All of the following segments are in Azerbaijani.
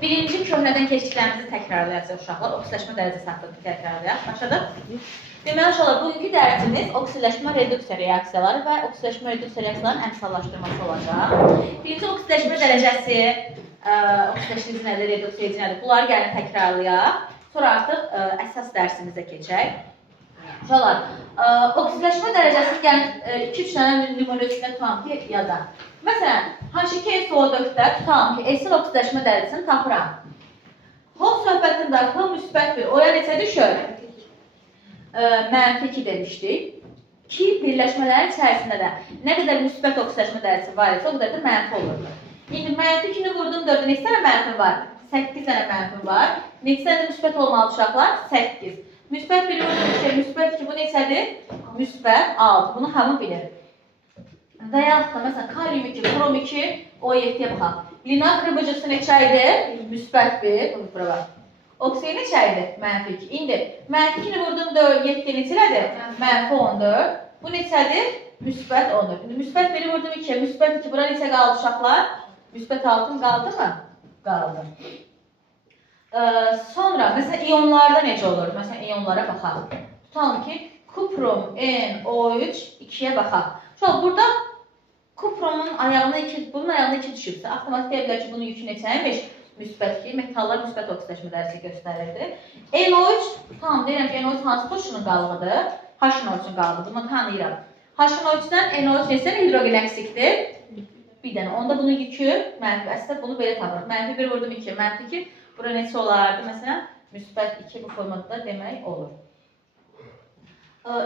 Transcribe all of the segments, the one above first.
birinci köhnədən keçdiklərimizi təkrarlayacaq uşaqlar. Oksidaşma dərəcəsi haqqında təkrarlayaq. Başladıq. Deməli uşaqlar, bugünkü dərsimiz oksidaşma reduksiya reaksiyaları və oksidaşma reduksiya reaksiyalarının əmsallaşdırması olacaq. Birinci oksidaşma dərəcəsi, oksidaşma nədir, reduksiya nədir? Bunları gəlin təkrarlayaq. Sonra artıq əsas dərsimizə keçək. Uşaqlar, oksidaşma dərəcəsini gəlin 2-3 dənə nümunə üstünə tutalım ki, yazaq. Məsələn, H2SO4-də tutalım ki, esil oksidaşma dərəcəsini tapıram. Hol söhbətində H müsbət 1, oya neçə düşür? -2 demişdik. Ki, birləşmələrin içərisində də nə qədər müsbət oksidaşma dərəcəsi var isə, o qədər də mənfi olurdu. İndi -2-ni vurdum 4-də neçə dənə mənfi var? 8 dənə mənfi var. Neçə dənə müsbət olmalı uşaqlar? 8. Müsbət 1 vurdum 2, müsbət 2 bu neçədir? Müsbət 6. Bunu hamı bilir. Və yaxud da, məsələn, kalium 2, krom 2, O7-yə baxaq. Linak rıbıcısı neçə idi? Müsbət 1, bunu bura bax. Oksigen neçə idi? -2. İndi, -2-ni vurdum 7 neçədir? -14. Bu neçədir? Müsbət 14. İndi, müsbət 1-i vurdum 2, müsbət 2, bura neçə qaldı uşaqlar? Müsbət 6 qaldı mı? Qaldı. Sonra, məsələn, iyonlarda necə olur? Məsələn, iyonlara baxaq. Tutalım ki, kuprum NO3 2-yə baxaq. Uşaq, burada kupromun ayağına 2, bunun ayağına 2 düşübsə, avtomatik deyə bilər ki, bunun yükü neçəymiş? Müsbət 2, metallar müsbət oksidaşma dərəcəsi göstərirdi. NO3, tamam, deyirəm ki, NO3 hansı turşunun qalıqıdır? H-NO3-ün qalıqıdır, bunu tanıyıram. H-NO3-dən NO3 neçə hidrogen əksikdir? Bir dənə, onda bunun yükü mənfi, əslində bunu belə tapırıq. -1 vurdum 2, -2, bura neçə olardı? Məsələn, müsbət 2 bu formada demək olur.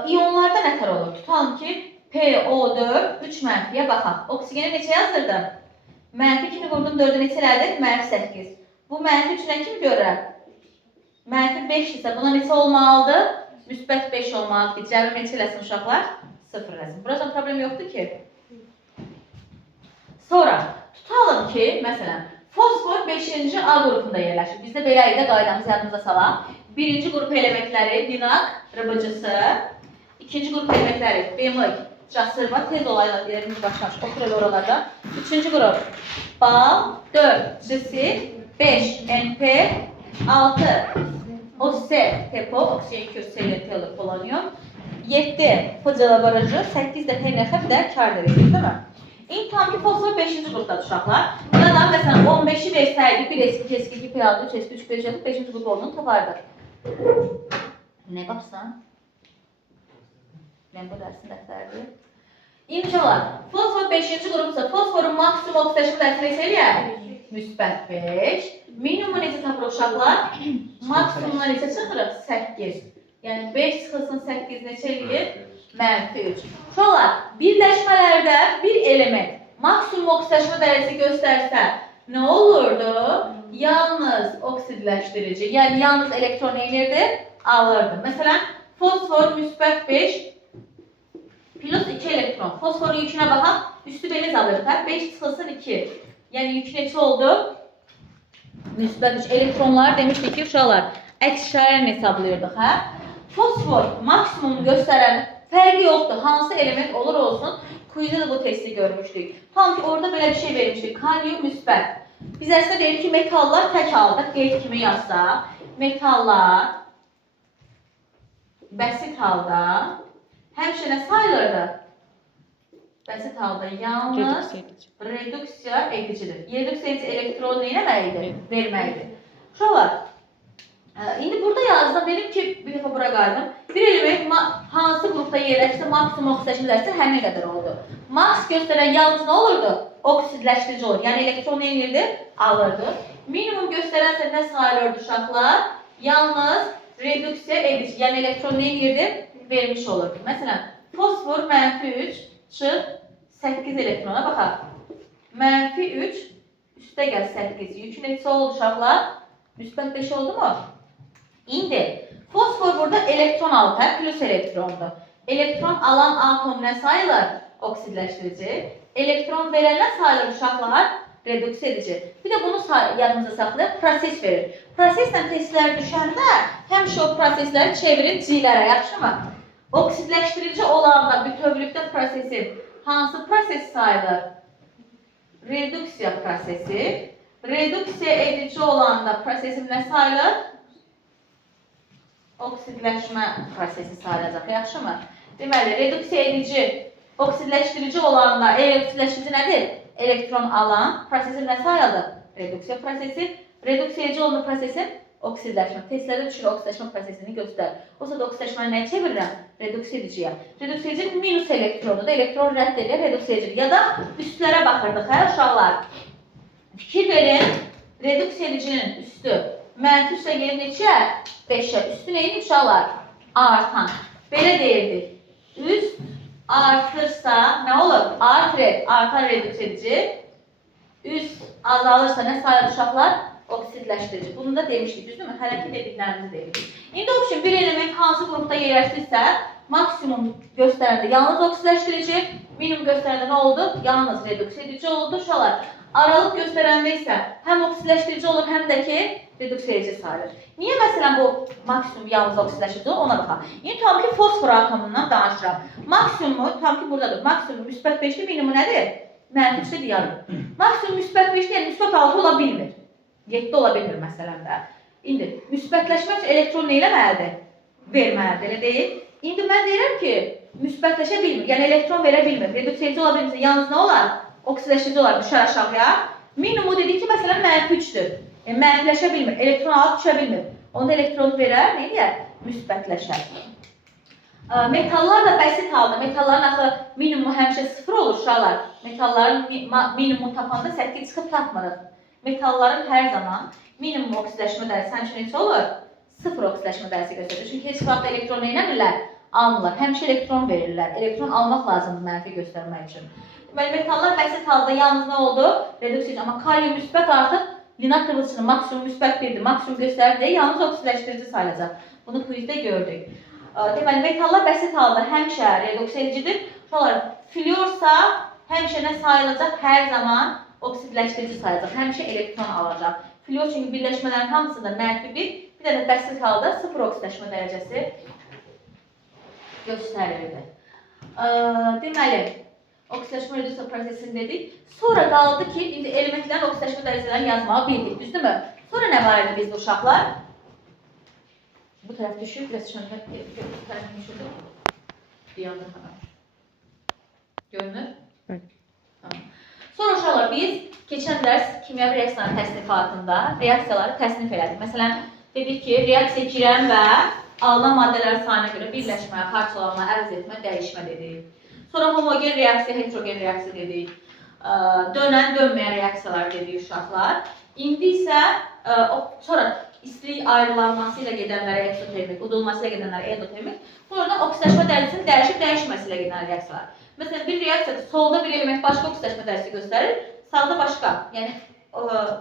İyonlarda nətər olur? Tutalım ki, PO4 3 mənfiyə baxaq. Oksigeni neçə yazdırdım? -2-ni vurdum 4-də neçə elədir? -8. Bu -3 nə kimi görürəm? -5 isə buna neçə olmalıdır? Müsbət 5 olmalıdır. Cəbir neçə eləsin uşaqlar? 0 eləsin. Burası problem yoxdur ki. Sonra tutalım ki, məsələn, fosfor 5-ci A qrupunda yerləşir. Bizdə belə idi, qaydamızı yadımıza salaq. Birinci qrup elementləri linak rıbıcısı, ikinci qrup elementləri bemik, casırma, tez olayla yerimiz başlamış, oturur oralarda. Üçüncü qrup bal, 4 cisi, 5 NP, 6 OC, tepo, oksijen 2 olur polonyum, 7 fıcıla barajı, 8 də TNF bir də kar verilir, değil mi? İlk tam ki fosfor 5-ci qrupda uşaqlar. Burada məsələn 15-i versəydi 1 eski, 2 P6, 3 eski, 3 5 5-ci qrup olduğunu tapardıq. Nə baxsan? Mən bu dərsin dəftərdir. İmkalar. Fosfor 5-ci qrupsa fosforun maksimum oksidaşma dərsi neçə eləyər? Müsbət 5. Minimumu necə tapır uşaqlar? Maksimumuna neçə çıxırıq? 8. Yəni 5 çıxılsın 8 neçə eləyir? -3. Uşaqlar, birləşmələrdə bir element maksimum oksidaşma dərəcəsi göstərsə nə olurdu? Yalnız oksidləşdirici, yəni yalnız elektron neyirdi? Alırdı. Məsələn, fosfor müsbət 5 plus 2 elektron. Fosforun yükünə baxaq, üstü beliz alırıq. 5 çıxılsın 2. Yəni yükü neçə oldu? Müsbət 3. Elektronlar demişdik ki, uşaqlar, əks işarəni hesablayırdıq. Fosfor maksimum göstərən fərqi yoxdur. Hansı element olur olsun, quizdə də bu testi görmüşdük. Tam ki, orada belə bir şey vermişdik. Kalium müsbət. Biz əslində deyirik ki, metallar tək halda qeyd kimi yazsa, metallar bəsit halda həmişə nə sayılırdı? Bəsit halda yalnız reduksiya edicidir. Reduksiya edici elektron neyləməkdir? Verməkdir. Uşaqlar, indi burada yazdım, dedim ki, bir dəfə bura qaydım. Bir element hansı qrupda yerləşsə maksimum oksidaşma dərəcəsi həmin qədər oldu. Max göstərən yalnız nə olurdu? Oksidləşdirici olur. Yəni elektron neyirdi? Alırdı. Minimum göstərənsə nə sayılırdı uşaqlar? Yalnız reduksiya edici. Yəni elektron neyirdi? Vermiş olurdu. Məsələn, fosfor -3 çıx 8 elektrona baxaq. -3 üstə gəl 8. Yükü neçə oldu uşaqlar? Müsbət 5 oldu mu? İndi fosfor burada elektron alır, plus elektrondur. Elektron alan atom nə sayılır? Oksidləşdirici. Elektron verən nə sayılır uşaqlar? Reduksiya edici. Bir də bunu yadımıza saxlayaq, proses verir. Proseslə testlər düşəndə həmişə o prosesləri çevirin C-lərə, yaxşımı? Oksidləşdirici olan da bütövlükdə prosesi hansı proses sayılır? Reduksiya prosesi. Reduksiya edici olanda prosesin nə sayılır? Oksidləşmə prosesi sayılacaq, yaxşı mı? Deməli, reduksiya edici, oksidləşdirici olanda, oksidləşdirici nədir? Elektron alan prosesin nə sayılır? Reduksiya prosesi. Reduksiya edici olan prosesin oksidləşmə. Testlərdə düşür oksidləşmə prosesini göstərir. Olsa da oksidləşməni nəyə çevirirəm? Reduksiya ediciyə. Reduksiya edici minus elektronudur. Elektron rədd edir reduksiya edici. Ya da üstlərə baxırdıq, hə uşaqlar? Fikir verin, reduksiya edicinin üstü mənfi üstə gelir neçə? 5'ə. Üstü neyini uşaqlar? Artan. Belə deyirdik. Üst artırsa nə olur? Artan reduksiya edici. Üst azalırsa nə sayılır uşaqlar? Oksidləşdirici. Bunu da demişdik, düzdür mü? Hələ ki dediklərimizi dedik. İndi option bir element hansı qrupda yerləşdirsə, maksimum göstərəndə yalnız oksidləşdirici, minimum göstərəndə nə oldu? Yalnız reduksiya edici oldu uşaqlar. Aralıq göstərəndə isə həm oksidləşdirici olur, həm də ki reduksiya edici sayılır. Niyə məsələn bu maksimum yalnız oksidləşdirici olur? Ona baxaq. İndi tam ki fosfor atomundan danışıram. Maksimumu, tam ki buradadır. Maksimum müsbət 5'li, minimumu nədir? Mənfi 3'də deyəlim. Maksimum müsbət 5'li, yəni müsbət 6 ola bilmir. 7 ola bilmir məsələn də. İndi müsbətləşmək üçün elektron nə eləməlidir? Verməlidir, elə deyil. İndi mən deyirəm ki, müsbətləşə bilmir, yəni elektron verə bilmir. Reduksiya edici ola bilmirsə, yalnız nə olar? Oksidləşdirici olar, düşər aşağıya. Minimumu dedik ki, məsələn mənfi 3'dür. Mənfiləşə bilmir, elektron alıb düşə bilmir. Onda elektronu verər, nə edir? Müsbətləşər. Metallar da bəsit halda, metalların axı minimumu həmişə 0 olur uşaqlar. Metalların minimumu tapanda 8 çıxıb tapmırıq. Metalların hər zaman minimum oksidləşmə dərəcəsi həmişə neçə olur? 0 oksidləşmə dərəcəsi göstərir. Çünki heç vaxt elektron nə edirlər? Almırlar. Həmişə elektron verirlər. Elektron almaq lazımdır mənfi göstərmək üçün. Deməli, metallar bəsit halda yalnız nə oldu? Reduksiya. Amma kalium müsbət artıq linak qırılısının maksimum müsbət 1'dir. Maksimum göstərir deyə yalnız oksidləşdirici sayılacaq. Bunu quizdə gördük. Deməli, metallar bəsit halda həmişə reduksiya edicidir. Fluorsa həmişə nə sayılacaq? Hər zaman oksidləşdirici sayılacaq. Həmişə elektron alacaq. Fluor çünki birləşmələrin hamısında mənfi 1, bir də bəsit halda 0 oksidləşmə dərəcəsi göstərirdi. Deməli, oksidləşmə reduksiya prosesini dedik. Sonra qaldı ki, indi elementlərin oksidləşmə dərəcələrini yazmağı bildik, düzdürmü? Sonra nə var idi bizdə uşaqlar? Bu tərəf düşür, biraz şöyle bu tərəf düşürdür. Bir yandan hemen. Görünür? Evet. Tamam. Sonra uşaqlar biz keçən dərs kimyəvi reaksiyaların təsnifatında reaksiyaları təsnif elədik. Məsələn, dedik ki, reaksiya girən və alınan maddələrin sayına görə birləşmə, parçalanma, ərz etmə, dəyişmə dedik. Sonra homogen reaksiya, heterogen reaksiya dedik. Dönən, dönməyən reaksiyalar dedik uşaqlar. İndi isə sonra istilik ayrılanması ilə gedənlərə eksotermik, udulması ilə gedənlərə endotermik, sonra da oksidləşmə dərəcəsinin dəyişib-dəyişməsi ilə gedən reaksiyalar. Məsələn, bir reaksiyada solda bir element başqa oksidləşmə dərəcəsi göstərir, sağda başqa, yəni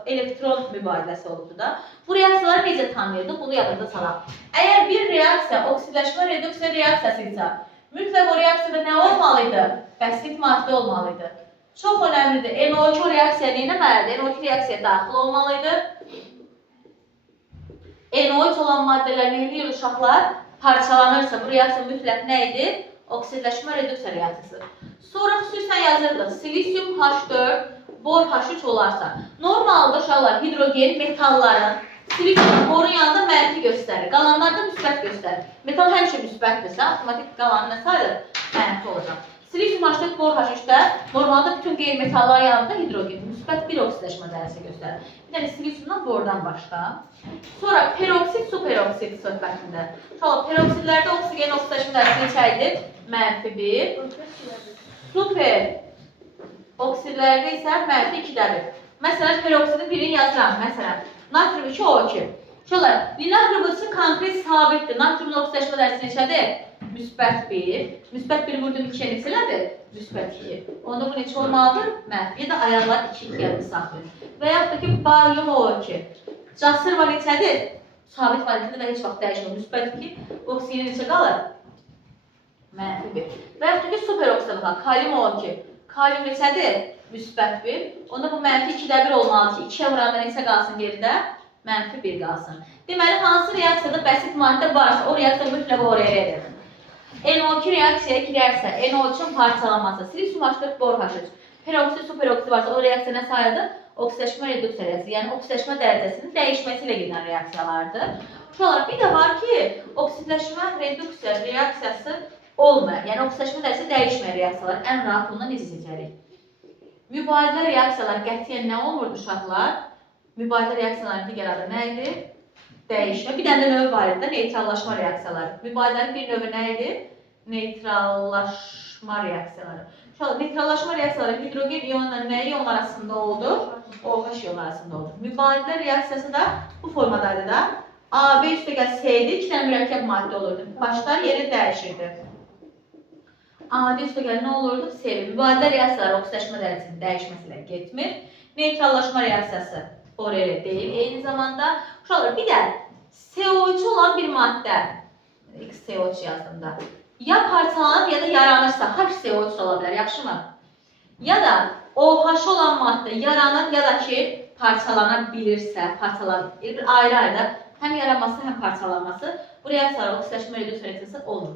elektron mübadiləsi olubdur da. Bu reaksiyaları necə tanıyırdıq? Bunu yadında salaq. Əgər bir reaksiya oksidləşmə reduksiya reaksiyası isə, mütləq o reaksiyada nə olmalıydı? Bəsit maddə olmalıydı. Çox önəmlidir. NO2 reaksiya nə etməlidir? NO2 reaksiyaya daxil olmalıydı. NO3 olan maddələr nə edir uşaqlar? Parçalanırsa bu reaksiya mütləq nə idi? Oksidləşmə reduksiya reaksiyası. Sonra xüsusən yazırdıq. Silisium H4, bor H3 olarsa. Normalda uşaqlar hidrogen metalların silisium borun yanında mənfi göstərir. Qalanlarda müsbət göstərir. Metal həmişə müsbətdirsə, avtomatik qalanı nə sayılır? Mənfi olacaq. Silisium H4, bor H3-də normalda bütün qeyri-metallar yanında hidrogen müsbət bir oksidləşmə dərəcəsi göstərir. Bir dənə silisiumdan bordan başqa. Sonra peroksid, superoksid söhbətində. Peroksidlərdə oksigen oksidləşmə dərəcəsi neçədir? Mənfi 1. Super oksidlərdə isə mənfi 2-dədir. Məsələn, peroksidin birini yazıram. Məsələn, natrium 2, O2. Linak qırılısı konkret sabitdir. Natriumun oksidləşmə dərəcəsi neçədir? Müsbət 1. Müsbət 1 vurdum 2'ye neçələrdir? Müsbət 2. Onda bu neçə olmalıdır? Mənfi. Ya da ayaqlar 2 yarım saxlayın. Və yaxud da ki, barium O2. Casır var neçədir? Sabit variantında və heç vaxt dəyişmir. Müsbət 2. Oksigen neçə qalır? Mənfi 1. Və yaxud da ki, superoksida baxaq. Kalium O2. Kalium neçədir? Müsbət 1. Onda bu mənfi 2'də 1 olmalıdır ki, 2'yə vuranda neçə qalsın geridə? Mənfi 1 qalsın. Deməli, hansı reaksiyada bəsit maddə varsa, o reaksiya mütləq oraya edir. NO2 reaksiyaya girərsə, NO3'ün parçalanması, silisium H4, bor H3, peroksid, superoksid varsa, o reaksiya nə sayılır? Oksidaşma reduksiya reaksiyası, yəni oksidaşma dərəcəsinin dəyişməsilə gedən reaksiyalardır. Uşaqlar, bir də var ki, oksidaşma reduksiya reaksiyası olmayan, yəni oksidaşma dərəcəsi dəyişməyən reaksiyalar ən rahat bundan necə seçərik? Mübadilə reaksiyalar qətiyyən nə olmurdu uşaqlar? Mübadilə reaksiyaların digər adı nə idi? Dəyişmə. Bir dənə növü var idi, neytrallaşma reaksiyaları. Mübadilənin bir növü nə idi? Neytrallaşma reaksiyaları. Neytrallaşma reaksiyaları hidrogen iyonla nə iyon arasında oldu? OH iyon arasında oldu. Mübadilə reaksiyası da bu formadaydı da. AB üstə gəl S'dir, 2 dənə mürəkkəb maddə olurdu. Başlar yeri dəyişirdi. AD üstə gəl nə olurdu? S'dir. Mübadilə reaksiyaları oksidaşma dərəcəsinin dəyişməsilə getmir. Neytrallaşma reaksiyası ORL deyil. Eyni zamanda bir də CO3 olan bir maddə, XCO3 yazdığımda, ya parçalanır ya da yaranırsa HCO3 ola bilər, yaxşı mı? Ya da OH olan maddə yaranır ya da ki parçalana bilirsə, ayrı-ayrı həm yaranması, həm parçalanması bu reaksiyalar oksidaşma reduksiya reaksiyası olmur.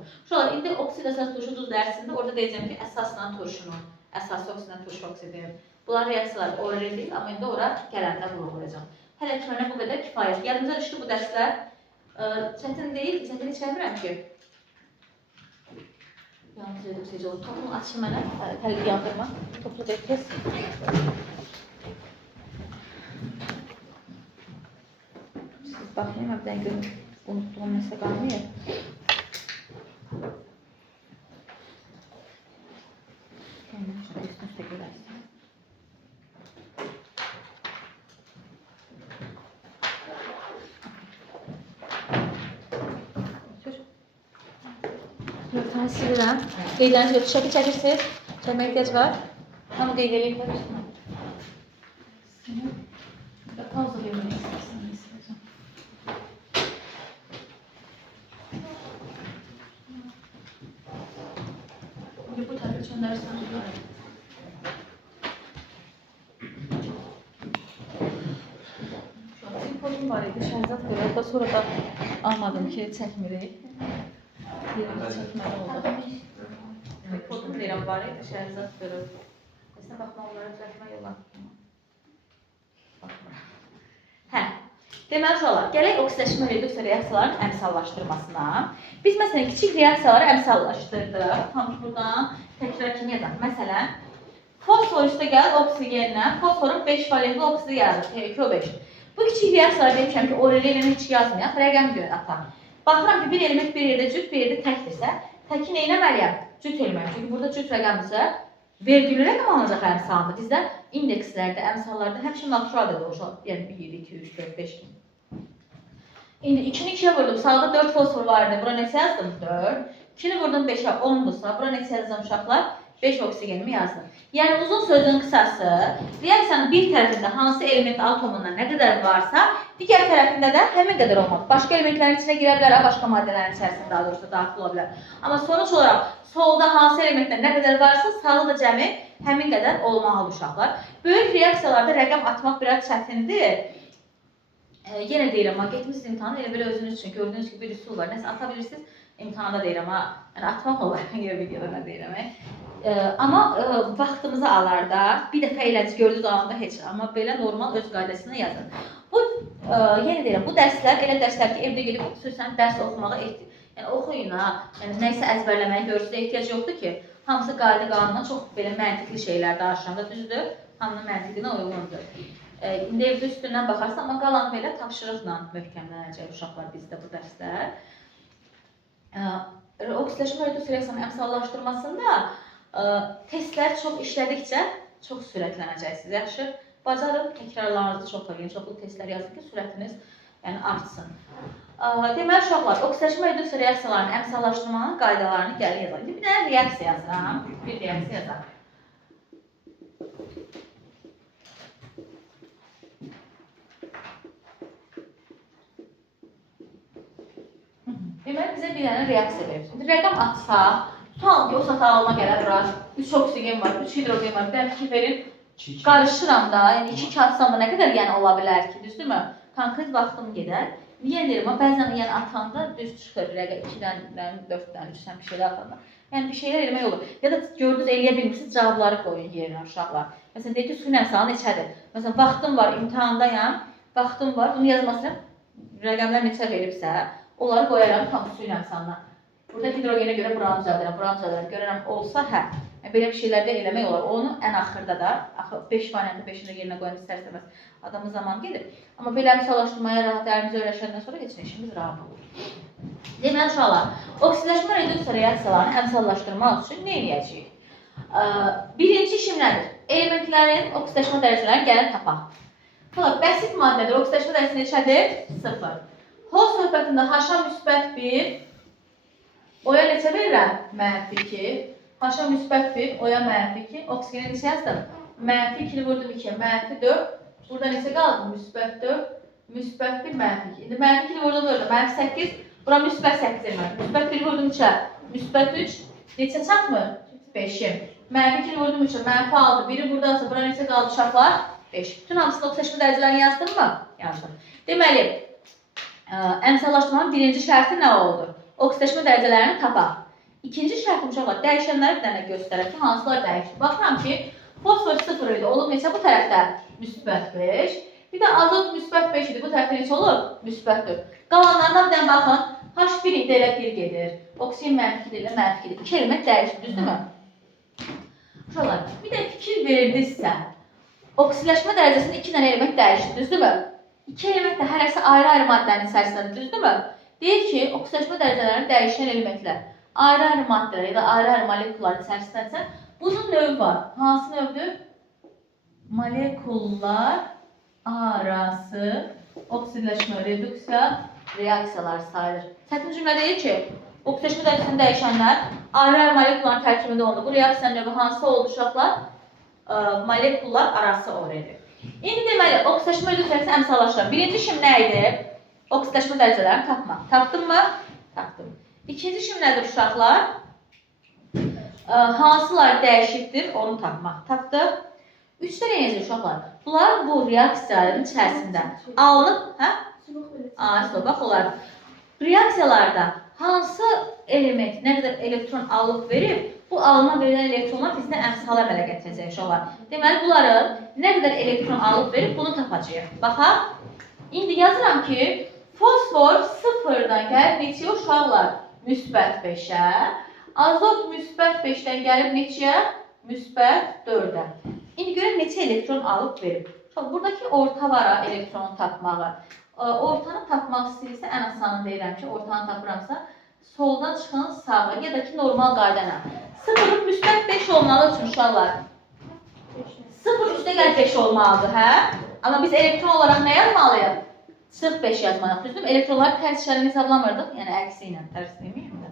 İndi oksid əsas turşu duz dərsində orada deyəcəm ki, əsasla turşunun, əsası oksidlə turşu oksidin. Bunlar reaksiyalar ORL deyil, amma indi ora gələndə vurğulayacağım. Hələ ki, mənə bu qədər kifayət. Yadımıza düşdü bu dərslər. Çətin deyil, çətin heç gəlmirəm ki. Yalnız reduksiyacı olur. Topunu açın mənə, təliq yandırma. Toplu deyil, kes. Siz baxmayın, mən bir dənə görüm, unutduğum nəsə qalmayır. Gəlməm, şöyle üstə görərsiniz. Lütfen silirəm. Qeydlərinizi yox, şəkil çəkirsiniz. Çəkməyə ehtiyac var. Hamı qeyd edeyim. Pauza vermək istəyirəm. Bu tərəfə çöndərsən. Şu an tripodum var idi, Şəhzad görək. Sonra da almadım ki, çəkmirik. Yerimiz çəkməli oldu. Tripodum deyirəm var idi, Şəhzad görür. Məsələn, baxma, onları düzəltmə yola. Deməli uşaqlar, gələk oksidaşma reduksiya reaksiyaların əmsallaşdırmasına. Biz məsələn kiçik reaksiyaları əmsallaşdırdıq. Tam ki buradan təkrar kimi yazaq. Məsələn, fosfor üstə gəl oksigenlə fosforun 5 valentli oksidi yazır, TQ5. Bu kiçik reaksiyalar demişəm ki, ORL ilə heç yazmayaq, rəqəm görə atam. Baxıram ki, bir element bir yerdə cüt, bir yerdə təkdirsə, təki nə eləməliyəm? Cüt eləməliyəm. Çünki burada cüt rəqəmdirsə, vergülü rəqəm alınacaq əmsalında. Bizdə indekslərdə, əmsallarda həmişə naturaldır olacaq. Yəni 1, 2, 3, 4, 5 kimi. İndi 2-ni 2-yə vurdum. Sağda 4 fosfor vardı. Bura neçə yazdım? 4. 2-ni vurdum 5-ə 10-dursa, bura neçə yazdım uşaqlar? 5 oksigenimi yazdım. Yəni uzun sözün qısası, reaksiyanın bir tərəfində hansı element atomundan nə qədər varsa, digər tərəfində də həmin qədər olmalı. Başqa elementlərin içinə girə bilər, başqa maddələrin içərisində daha doğrusu daxil ola bilər. Amma sonuç olaraq solda hansı elementlər nə qədər varsa, sağda da cəmi həmin qədər olmalıdır uşaqlar. Böyük reaksiyalarda rəqəm atmaq biraz çətindir. Yenə deyirəm, getmişsiniz imtahanı, elə belə özünüz üçün gördüyünüz ki, bir üsul var. Nəsə ata bilirsiniz, imtahanda deyirəm, yəni atmaq olar, videoda deyirəm. Amma vaxtımızı alar da, bir dəfə eləci gördüyünüz alanda heç, amma belə normal öz qaydasına yazın. Bu, yenə deyirəm, bu dərslər elə dərslər ki, evdə gelib xüsusən dərs oxumağa yəni oxuyun, yəni nəyisə əzbərləməyə görürsünüz, ehtiyac yoxdur ki, hamısı qayda qanuna çox belə məntiqli şeylər danışanda düzdür, hamının məntiqinə uyğundur. İndi evdə üstündən baxarsan, amma qalan belə tapşırıqla möhkəmlənəcək uşaqlar bizdə bu dərslər. Oksidaşma reduksiya reaksiyanın əmsallaşdırmasında testlər çox işlədikcə çox sürətlənəcəksiniz. Yaxşı, bacarın, təkrarlarınızı çox edin, çoxlu testlər yazın ki, sürətiniz artsın. Deməli uşaqlar, oksidaşma reduksiya reaksiyalarının əmsallaşdırmanın qaydalarını gəlir yazaq. Bir dənə reaksiya yazıram, bir reaksiya yazaq. Deməli, bizə bir dənə reaksiya verir. Şimdi rəqəm atsa, tutalım ki, o satağıma gələr bura, 3 oksigen var, 3 hidrogen var, bir dənə fikir verin, qarışıram da, yəni 2 katsam nə qədər yəni ola bilər ki, düzdürmü? Konkret vaxtım gedər. Niyə deyirəm, bəzən yəni atanda düz çıxır, rəqəm 2-dən, 4-dən, 3-dən bir şeylər atanda. Yəni bir şeylər eləmək olur. Ya da gördünüz, eləyə bilmişsiniz, cavabları qoyun yerinə uşaqlar. Məsələn, deyək ki, suyun əmsalı neçədir? Məsələn, vaxtım var, imtahandayam, vaxtım var, bunu yazmasam, rəqəmlər neçə veribsə, onları qoyaram tam suyun əmsalına. Burada hidrogenə görə buranı düzəldirəm, görərəm olsa, hə. Belə bir şeylərdə eləmək olar. Onu ən axırda da, 5 variantı 5-ini yerinə qoyan istərsəməz adamın zaman gedir. Amma belə əmsallaşdırmaya rahat əlimizi öyrəşəndən sonra heç nə işimiz rahat olur. Deməli, uşaqlar, oksidaşma reduksiya reaksiyalarını əmsallaşdırmaq üçün nə edəcəyik? Birinci işim nədir? Elementlərin oksidaşma dərəcələrini gəlin tapaq. Bəsit maddədir, oksidaşma dərəcəsi neçədir? 0. Hol söhbətində H-a müsbət 1, O'ya neçə verirəm? -2. H-a müsbət 1, O'ya -2. Oksigenə neçə yazdım? -2-ni vurdum 2'ye, -4. Burada neçə qaldı? Müsbət 4, müsbət 1, -2. İndi -2-ni vurdum 4'e, -8. Bura müsbət 8 demək. Müsbət 1'i vurdum 3'e, müsbət 3. Neçə çatmır? 5'im. -2'ni vurdum 3'e, -6. Biri buradaysa, bura neçə qaldı uşaqlar? 5. Bütün hamısının oksidaşma dərəcələrini yazdım mı? Yazdım. Deməli, əmsallaşdırmanın birinci şərti nə oldu? Oksidaşma dərəcələrini tapaq. İkinci şərtim uşaqlar, dəyişənləri bir dənə göstərək ki, hansılar dəyişdi. Baxıram ki, fosfor 0 idi, olub neçə bu tərəfdə? Müsbət 5. Bir də azot müsbət 5 idi, bu tərəfdə neçə olub? Müsbət 4. Qalanlarına bir dənə baxın, H1 idi, elə 1 gedir. Oksigen -2 ilə -2 ilə. 2 element dəyişdi, düzdürmü? Uşaqlar, bir də fikir verdinizsə, oksidaşma dərəcəsində 2 dənə element dəyişdi, düzdürmü? 2 element də hərəsi ayrı-ayrı maddənin içərisindədir, düzdürmü? Deyir ki, oksidaşma dərəcələrini dəyişən elementlər ayrı-ayrı maddələr ya da ayrı-ayrı molekulların içərisindədirsə, bunun növü var. Hansı növdür? Molekullar arası oksidaşma reduksiya reaksiyaları sayılır. Çətin cümlə deyir ki, oksidaşma dərəcəsini dəyişənlər ayrı-ayrı molekulların tərkibində oldu. Bu reaksiyanın növü hansı oldu uşaqlar? Molekullar arası olaydı. İndi deməli, oksidaşma reduksiyası əmsallaşdırır. Birinci işim nə idi? Oksidaşma dərəcələrini tapmaq. Tapdım mı? Tapdım. İkinci işim nədir uşaqlar? Hansılar dəyişikdir, onu tapmaq. Tapdıq. Üçdə nə yazır uşaqlar? Bunlar bu reaksiyaların içərisində alınıb, hə? Bax, olar. Reaksiyalarda hansı element nə qədər elektron alıb verib, bu alınan verilən elektronlar bizdə əmsal əmələ gətirəcək uşaqlar. Deməli, bunların nə qədər elektron alıb verib, bunu tapacağıq. Baxaq. İndi yazıram ki, fosfor 0-dan gəlib neçəyə uşaqlar? Müsbət 5'ə. Azot müsbət 5'dən gəlib neçəyə? Müsbət 4'ə. İndi görək neçə elektron alıb verib. Buradakı orta var elektronu tapmağı. Ortanı tapmaq istəyirsə, ən asanı deyirəm ki, ortanı tapıramsa, soldan çıxan sağa ya da ki, normal qaydana. 0'ın müsbət 5 olmalı üçün uşaqlar. 0 üstə gəl 5 olmalıdır, hə? Amma biz elektron olaraq nə yazmalıyıq? Sırf 5 yazmalıyıq, düzdür mü? Elektronları tərs işarəni hesablamırdıq, yəni əksi ilə, tərs deməyim də.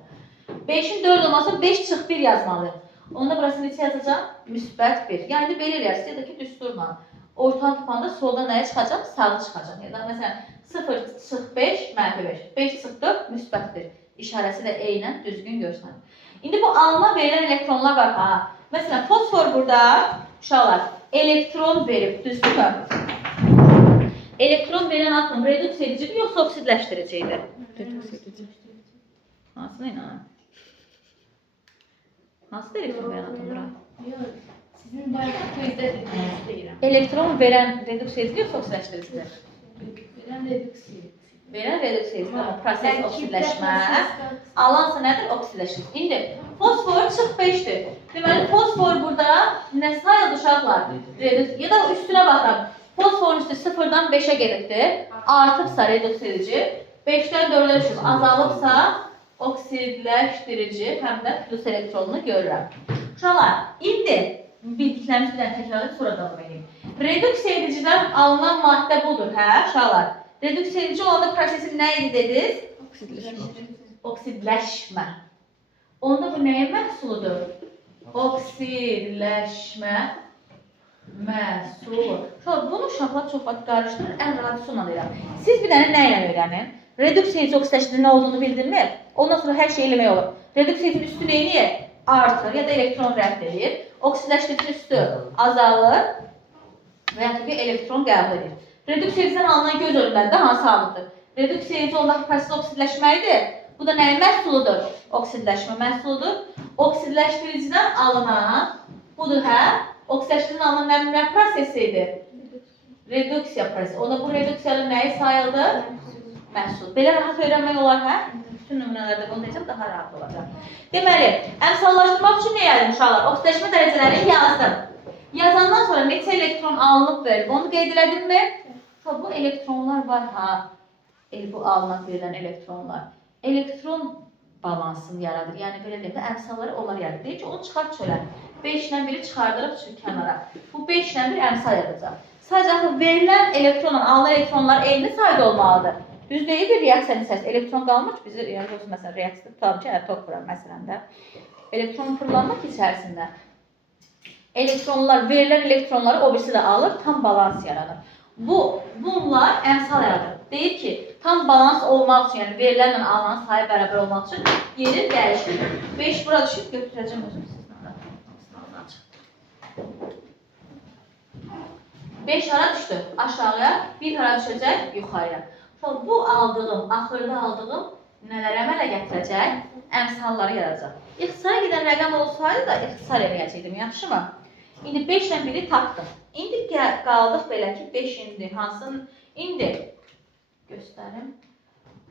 5'in 4 olması 5 çıx 1 yazmalıyıq. Onda burası neçə yazacaq? Müsbət 1. Yəni belə eləyərsiniz ya da ki, düsturla. Ortanı tapanda soldan nəyə çıxacaq? Sağı çıxacaq. Ya da məsələn 0 çıx 5, -5. 5 çıx 4, müsbət 1. İşarəsi də eynən düzgün görsənir. İndi bu alınan verilən elektronlar var ha. Məsələn, fosfor burada uşaqlar elektron verib, düzdürmü? Elektron verən atom reduksiya edicidir, yoxsa oksidləşdiricidir? Reduksiya edici. Hansına inanın? Hansı elektron verən atomdur? Sizin bayaq tezdə dediyiniz deyirəm. Elektron verən reduksiya edici, yoxsa oksidləşdiricidir? Verən reduksiya. Verən reduksiya edici, amma proses oksidləşmə. Alansa nədir? Oksidləşir. İndi fosfor çıx 5'dir. Deməli, fosfor burada nə sayıldı uşaqlar? Ya da üstünə baxıram. Fosforun üstü 0'dan 5'ə gedibdir. Artıbsa reduksiya edici. 5'dən 4'ə düşüb. Azalıbsa oksidləşdirici həm də plus elektronunu görürəm. Uşaqlar, indi bildiklərimiz bir dənə təkrarlayıb sonra davam edeyim. Reduksiya edicidən alınan maddə budur, hə uşaqlar? Reduksiya edici olanda prosesin nə idi dediniz? Oksidləşmə. Onda bu nəyin məhsuludur? Oksidləşmə məhsulu. Bunu uşaqlar çox vaxt qarışdırır, ən rahat üsulla deyirəm. Siz bir dənə nə ilə öyrənin? Reduksiya edici oksidləşdiricinin nə olduğunu bildirmir. Ondan sonra hər şey eləmək olur. Reduksiya edicinin üstü neyini artır ya da elektron rədd edir. Oksidləşdiricinin üstü azalır və ya ki elektron qəbul edir. Reduksiya ediciden alınan göz önündə hansı halıdır? Reduksiya edici olmaq proses oksidləşməkdir. Bu da nəyin məhsuludur? Oksidləşmə məhsuludur. Oksidləşdiriciden alınan budur hə? Oksidaşın alınan nə prosesidir? Reduksiya prosesi. Onda bu reduksiyanın nəyi sayıldı? Məhsul. Belə rahat öyrənmək olar, hə? Bütün nümunələrdə bunu deyəcəm, daha rahat olacaq. Deməli, əmsallaşdırmaq üçün nə yazdım uşaqlar? Oksidaşma dərəcələrini yazdım. Yazandan sonra neçə elektron alınıb verilib, onu qeyd elədim mi? Bu elektronlar var, ha? Bu alınıb verilən elektronlar. Elektron balansını yaradır. Yəni, belə deyim də, əmsalları onlar yaradır. Deyir ki, onu çıxart çölə. 5 ilə 1-i çıxardırıb şu kənara. Bu 5 ilə 1 əmsal yaradacaq. Sadəcə verilən elektronla alınan elektronlar eyni sayda olmalıdır. Düz deyil bir reaksiyanın içərisində elektron qalmır ki, bizi yəni məsələn reaksiya tutalım ki, tok vurar məsələn də. Elektron fırlanmaq içərisində elektronlar, verilən elektronları o birisi də alır, tam balans yaradır. Bunlar əmsal yaradır. Deyir ki, tam balans olmaq üçün, yəni verilənlə alınan sayı bərabər olmaq üçün yeri dəyişir. 5 bura düşüb götürəcəm özüm sizdən. 5 hara düşdü? Aşağıya, 1 hara düşəcək? Yuxarıya. Bu aldığım, axırda aldığım nələr əmələ gətirəcək? Əmsalları yaradacaq. İxtisara gedən rəqəm olsaydı da ixtisar eləyəcəkdim, yaxşı mı? İndi 5 ilə 1-i tapdım. İndi qaldıq belə ki, 5-indir. Hansın? İndi göstərim.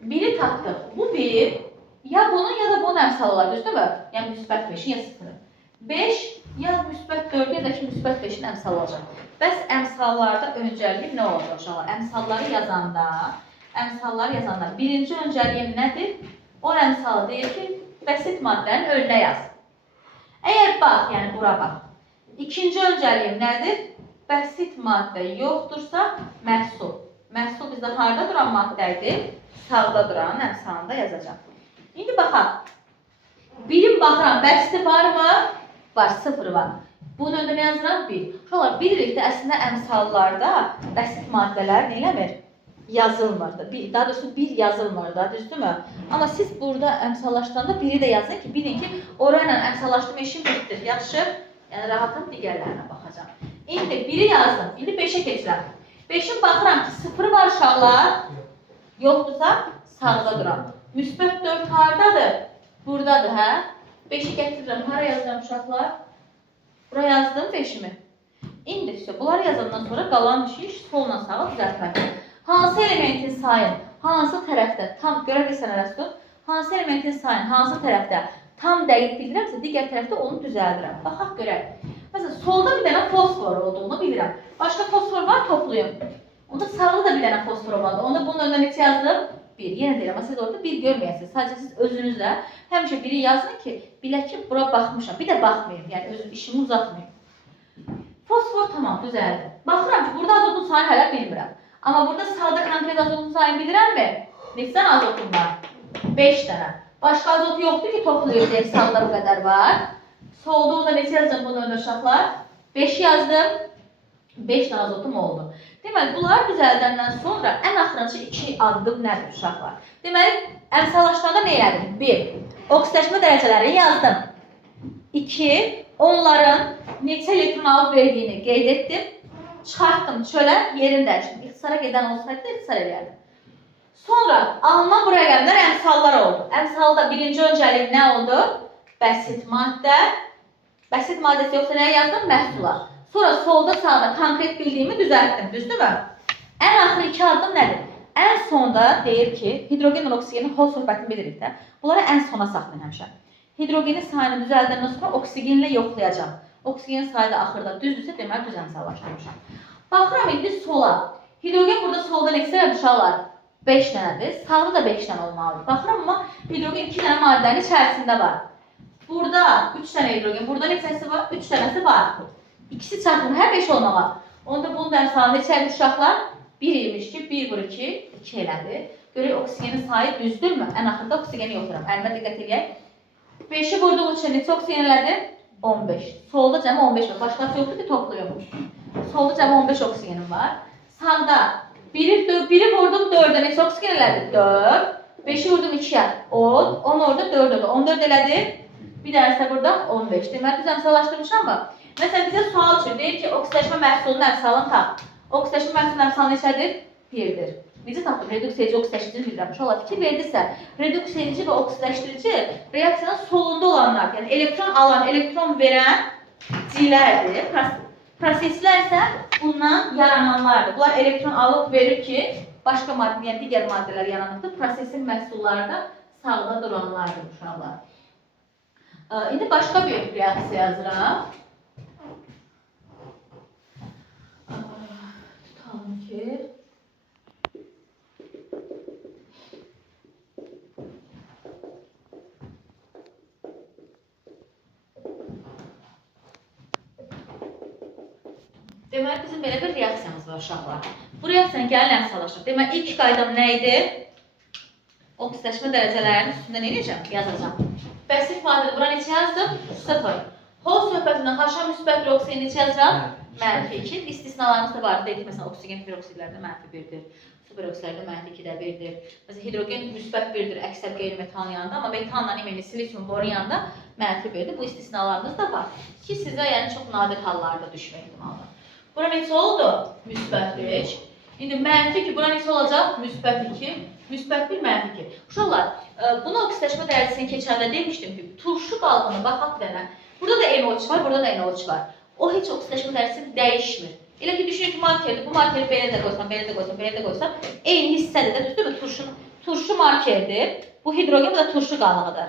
1-i tapdıq. Bu 1 ya bunun ya da bunun əmsalı olar, düzdürmü? Yəni müsbət 5-in ya 0-ın. 5 ya müsbət 4 ya da ki, müsbət 5-in əmsalı olacaq. Bəs əmsallarda öncəlik nə olacaq uşaqlar? Əmsalları yazanda birinci öncəliyim nədir? O əmsalı deyir ki, bəsit maddənin önünə yaz. Əgər bax, yəni bura bax. İkinci öncəliyim nədir? Bəsit maddə yoxdursa məhsul. Məhsul bizdə harda duran maddə idi? Sağda duran əmsalında yazacaq. İndi baxaq. Birim baxıram, bəsiti varmı? Var, 0 var. Bunun önünə yazıram 1. Uşaqlar, birlikdə əslində əmsallarda bəsit maddələr eləmir? Yazılmırdı. Daha doğrusu 1 yazılmırdı, düzdürmü? Amma siz burada əmsallaşdıranda 1-i də yazın ki, bilin ki, orayla əmsallaşdırma işim bitdir. Yaxşı? Yəni, rahatım digərlərinə baxacam. İndi 1-i yazdım. İndi 5-ə keçirəm. 5-in baxıram ki, 0 var uşaqlar. Yoxdursa, sağda duram. Müsbət 4 haradadır? Buradadır, hə? 5-i gətirirəm. Hara yazıram uşaqlar? Bura yazdım 5-imi. İndi bunları yazandan sonra qalan iş solla sağa düzəltmək. Hansı elementin sayın, hansı tərəfdə, tam görə bilsən ərəstun, hansı elementin sayın, hansı tərəfdə tam dəqiq bilirəmsə, digər tərəfdə onu düzəldirəm. Baxaq görək. Məsələn, solda bir dənə fosfor olduğunu bilirəm. Başqa fosfor var, toplayım. Onda sağda da bir dənə fosfor vardı. Onda bunun önünə neçə yazdım? 1. Yenə deyirəm, amma siz orada 1 görməyəsiniz. Sadəcə siz özünüzlə həmişə 1-i yazın ki, bilək ki, bura baxmışam. Bir də baxmayayım, yəni özüm işimi uzatmayayım. Fosfor tamam, düzəldi. Baxıram ki, burada azotun sayını hələ bilmirəm. Amma burada sağda konkret azotun sayını bilirəmmi? Neçə dənə azotum var? 5 dənə. Başqa azot yoxdur ki, toplayıb deyək, sağda bu qədər var. Solda onda neçə yazdım bunun önünə uşaqlar? 5 yazdım. 5 dənə azotum oldu. Deməli, bunları düzəldəndən sonra ən axırıncı 2 addım nədir uşaqlar? Deməli, əmsallaşdıranda nə elədim? 1. Oksidaşma dərəcələrini yazdım. 2. Onların neçə elektron alıb verdiyini qeyd etdim. Çıxartdım çölə, yerini dəyişdim. İxtisara gedən olsaydı da ixtisar edərdim. Sonra alınan bu rəqəmlər əmsallar oldu. Əmsalda birinci öncəlik nə oldu? Bəsit maddə. Bəsit maddəsi yoxsa nəyə yazdım? Məhsula. Sonra solda sağda konkret bildiyimi düzəltdim. Düzdürmü? Ən axırı 2 addım nədir? Ən sonda deyir ki, hidrogenlə oksigenin hol söhbətini bilirik də. Bunları ən sona saxlayın həmişə. Hidrogenin sayını düzəldəndən sonra oksigenlə yoxlayacağım. Oksigenin sayı da axırda düzdürsə, deməli düz əmsallaşdırmışam. Baxıram indi sola. Hidrogen burada solda neçə uşaqlar? 5 dənədir. Sağda da 5 dənə olmalıdır. Baxıram amma hidrogen 2 dənə maddənin içərisində var. Burada 3 dənə hidrogen, burada neçəsi var? 3 dənəsi var. İkisi çarpımı hər 5 olmalı. Onda bunun da əmsalı neçədir uşaqlar? 1 imiş ki, 1 vur 2, 2 elədir. Görək oksigenin sayı düzdürmü? Ən axırda oksigeni yoxduram. Əlimə diqqət edək. 5-i vurduğum üçün neçə oksigen elədir? 15. Solda cəmi 15 var. Başqası yoxdur ki, topluyorum. Solda cəmi 15 oksigenim var. Sağda 1'i vurdum 4'e. Neçə oksigen elədi? 4. 5'i vurdum 2'ye. 10. 10 orada 4 oldu. 14 elədi. Bir dənəsi də burada 15. Deməli, biz əmsallaşdırmışam mı? Məsələn, bizə sual üçün deyir ki, oksidaşma məhsulunun əmsalını tap. Oksidaşma məhsulunun əmsalı neçədir? 1'dir. Necə tapdım? Reduksiya edici, oksidaşdırıcı bilirəm. İnşallah fikir verdirsə, reduksiya edici və oksidaşdırıcı reaksiyanın solunda olanlar, yəni elektron alan, elektron verən cilərdir. Proseslər isə bundan yarananlardır. Bunlar elektron alıb verir ki, başqa maddə, yəni digər maddələr yaranıbdır. Prosesin məhsulları da sağda duranlardır uşaqlar. İndi başqa bir reaksiya yazıram. Tutalım ki... Deməli, bizim belə bir reaksiyamız var uşaqlar. Bu reaksiyanı gəlin əmsalaşdıraq. Deməli, ilk qaydam nə idi? Oksidaşma dərəcələrinin üstündə nə edəcəm? Yazacağam. Bəsit maddədə bura neçə yazdım? 0. Hol söhbətindən haşa müsbət bir oksigen neçə yazıram? -2. İstisnalarımız da var. Dedik, məsələn, oksigen peroksidlərdə -1-dir. Superoksidlərdə -2-də 1-dir. Məsələn, hidrogen müsbət 1-dir, əksər qeyri-metalın yanında, amma metanla iməli silisium borun yanında -1-dir. Bu istisnalarımız da var. Ki, sizə yəni çox nadir hallarda düşmə ehtimalı var. Bura neçə oldu? Müsbət 5. İndi -2, bura neçə olacaq? Müsbət 2. Müsbət 1, -2. Uşaqlar, bunu oksidaşma dərəcəsini keçəndə demişdim ki, turşu qalığını baxaq dənə. Burada da NO3 var, burada da NO3 var. O heç oksidaşma dərəcəsini dəyişmir. Elə ki, düşünün ki, markerdir. Bu markeri belə də qoysam, belə də qoysam, belə də qoysam, eyni hissədir də, düzdür mü? Turşu markerdir. Bu hidrogen, bu da turşu qalığıdır.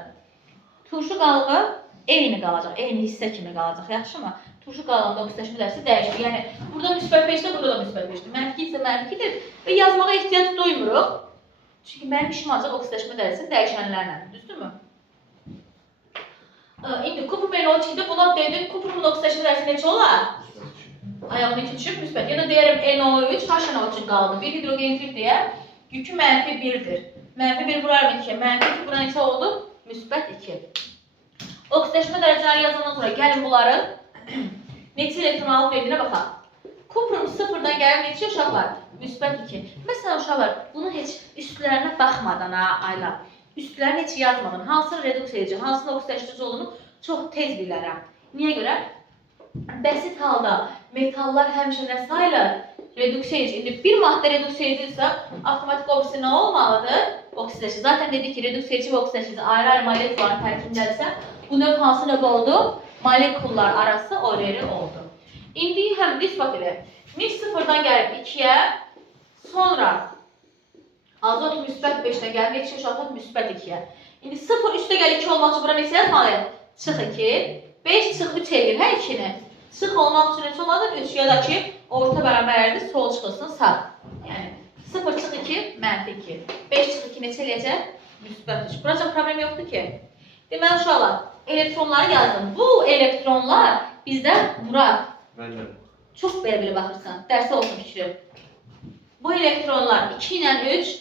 Turşu qalığı eyni qalacaq, eyni hissə kimi qalacaq, yaxşı mı? Turşu qalığında oksidaşma dərəcəsi dəyişmir. Yəni, burada müsbət 5-dir, burada da müsbət 5-dir. -2 isə -2-dir və yazmağa ehtiyac duymuruq. Çünki mənim işim ancaq oksidaşma dərəcəsini dəyişənlərlə, düzdür mü? İndi kuprum NO2-də buna dedik, kuprumun oksidaşma dərəcəsi neçə olar? Ayağını iki düşüb müsbət. Ya da deyərəm NO3, HNO3-ün qaldı. Bir hidrogen itir deyə yükü -1-dir. -1 vurarım 2-yə. -2 bura neçə oldu? Müsbət 2. Oksidaşma dərəcələri yazandan sonra gəlin bunların neçə elektron alıb verdiyinə baxaq. Kuprum 0-dan gəlir neçə uşaqlar? Müsbət 2. Məsələn uşaqlar, bunun heç üstlərinə baxmadan, aylar, üstlərini heç yazmadan, hansını reduks edici, hansını oksidaşdırıcı olduğunu çox tez bilərəm. Niyə görə? Bəsit halda metallar həmişə nə sayılır? Reduks edici. İndi bir maddə reduks ediciysə, avtomatik obrisi nə olmalıdır? Oksidaşdırıcı. Zaten dedik ki, reduks edici və oksidaşdırıcı ayrı-ayrı moleküllərin tərkibindədirsə, bu növ hansı növ oldu? Molekullar arası oreri oldu. İndi həm nisbat elə. Nis 0-dan gəlib 2-yə, sonra azot müsbət 5-dən gəlib, neçə uşaqlar müsbət 2-yə. İndi 0 üstə gəl 2 olmaq üçün bura neçə yazmalıyıq? Çıx 2, 5 çıx 3 eləyir, hər ikini. Çıx olmaq üçün neçə olmalıdır? 3 ya da ki, orta bərabərdir, sol çıxılsın, sağ. Yəni, 0 çıx 2, -2. 5 çıx 2 neçə eləyəcək? Müsbət 3. Buracaq problem yoxdur ki. Deməli, uşaqlar, elektronları yazdım. Bu elektronlar bizdən bura. Çox belə baxırsan, dərsə olsun fikrim. Bu elektronlar 2 ilə 3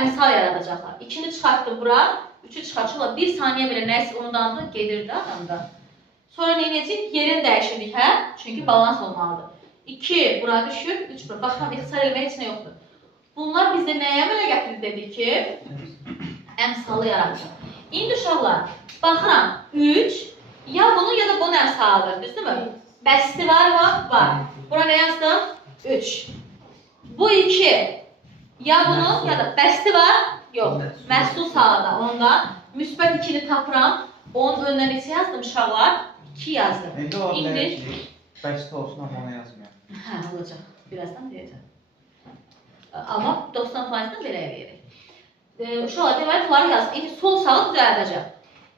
əmsal yaradacaqlar. 2-ni çıxartdım bura, 3-ü çıxartırlar. 1 saniyə belə nəsə ondan da gedir də adamda. Sonra nə edəcək? Yerini dəyişirdik, hə? Çünki balans olmalıdır. 2 bura düşür, 3 bura. Baxın, ixtisar eləməyə heç nə yoxdur. Bunlar bizdə nəyə əmələ gətirir dedik ki? Əmsalı yaratacaq. İndi uşaqlar, baxıram, 3 ya bunu ya da bunun əmsalıdır, düzdürmü? Bəsti var mı? Var. Bura nə yazdım? 3. Bu 2 ya bunun ya da bəsti var? Yox. Məhsul sağda. Onda müsbət 2-ni tapıram. Onun önünə neçə yazdım uşaqlar? 2 yazdım. İndi o deyək ki, bəsti olsun amma onu yazmıyor. Hə, olacaq. Birazdan deyəcəm. Amma 90%-dən belə eləyək. Uşaqlar, deməli, bunları yazdım. İndi sol sağı düzəldəcəm.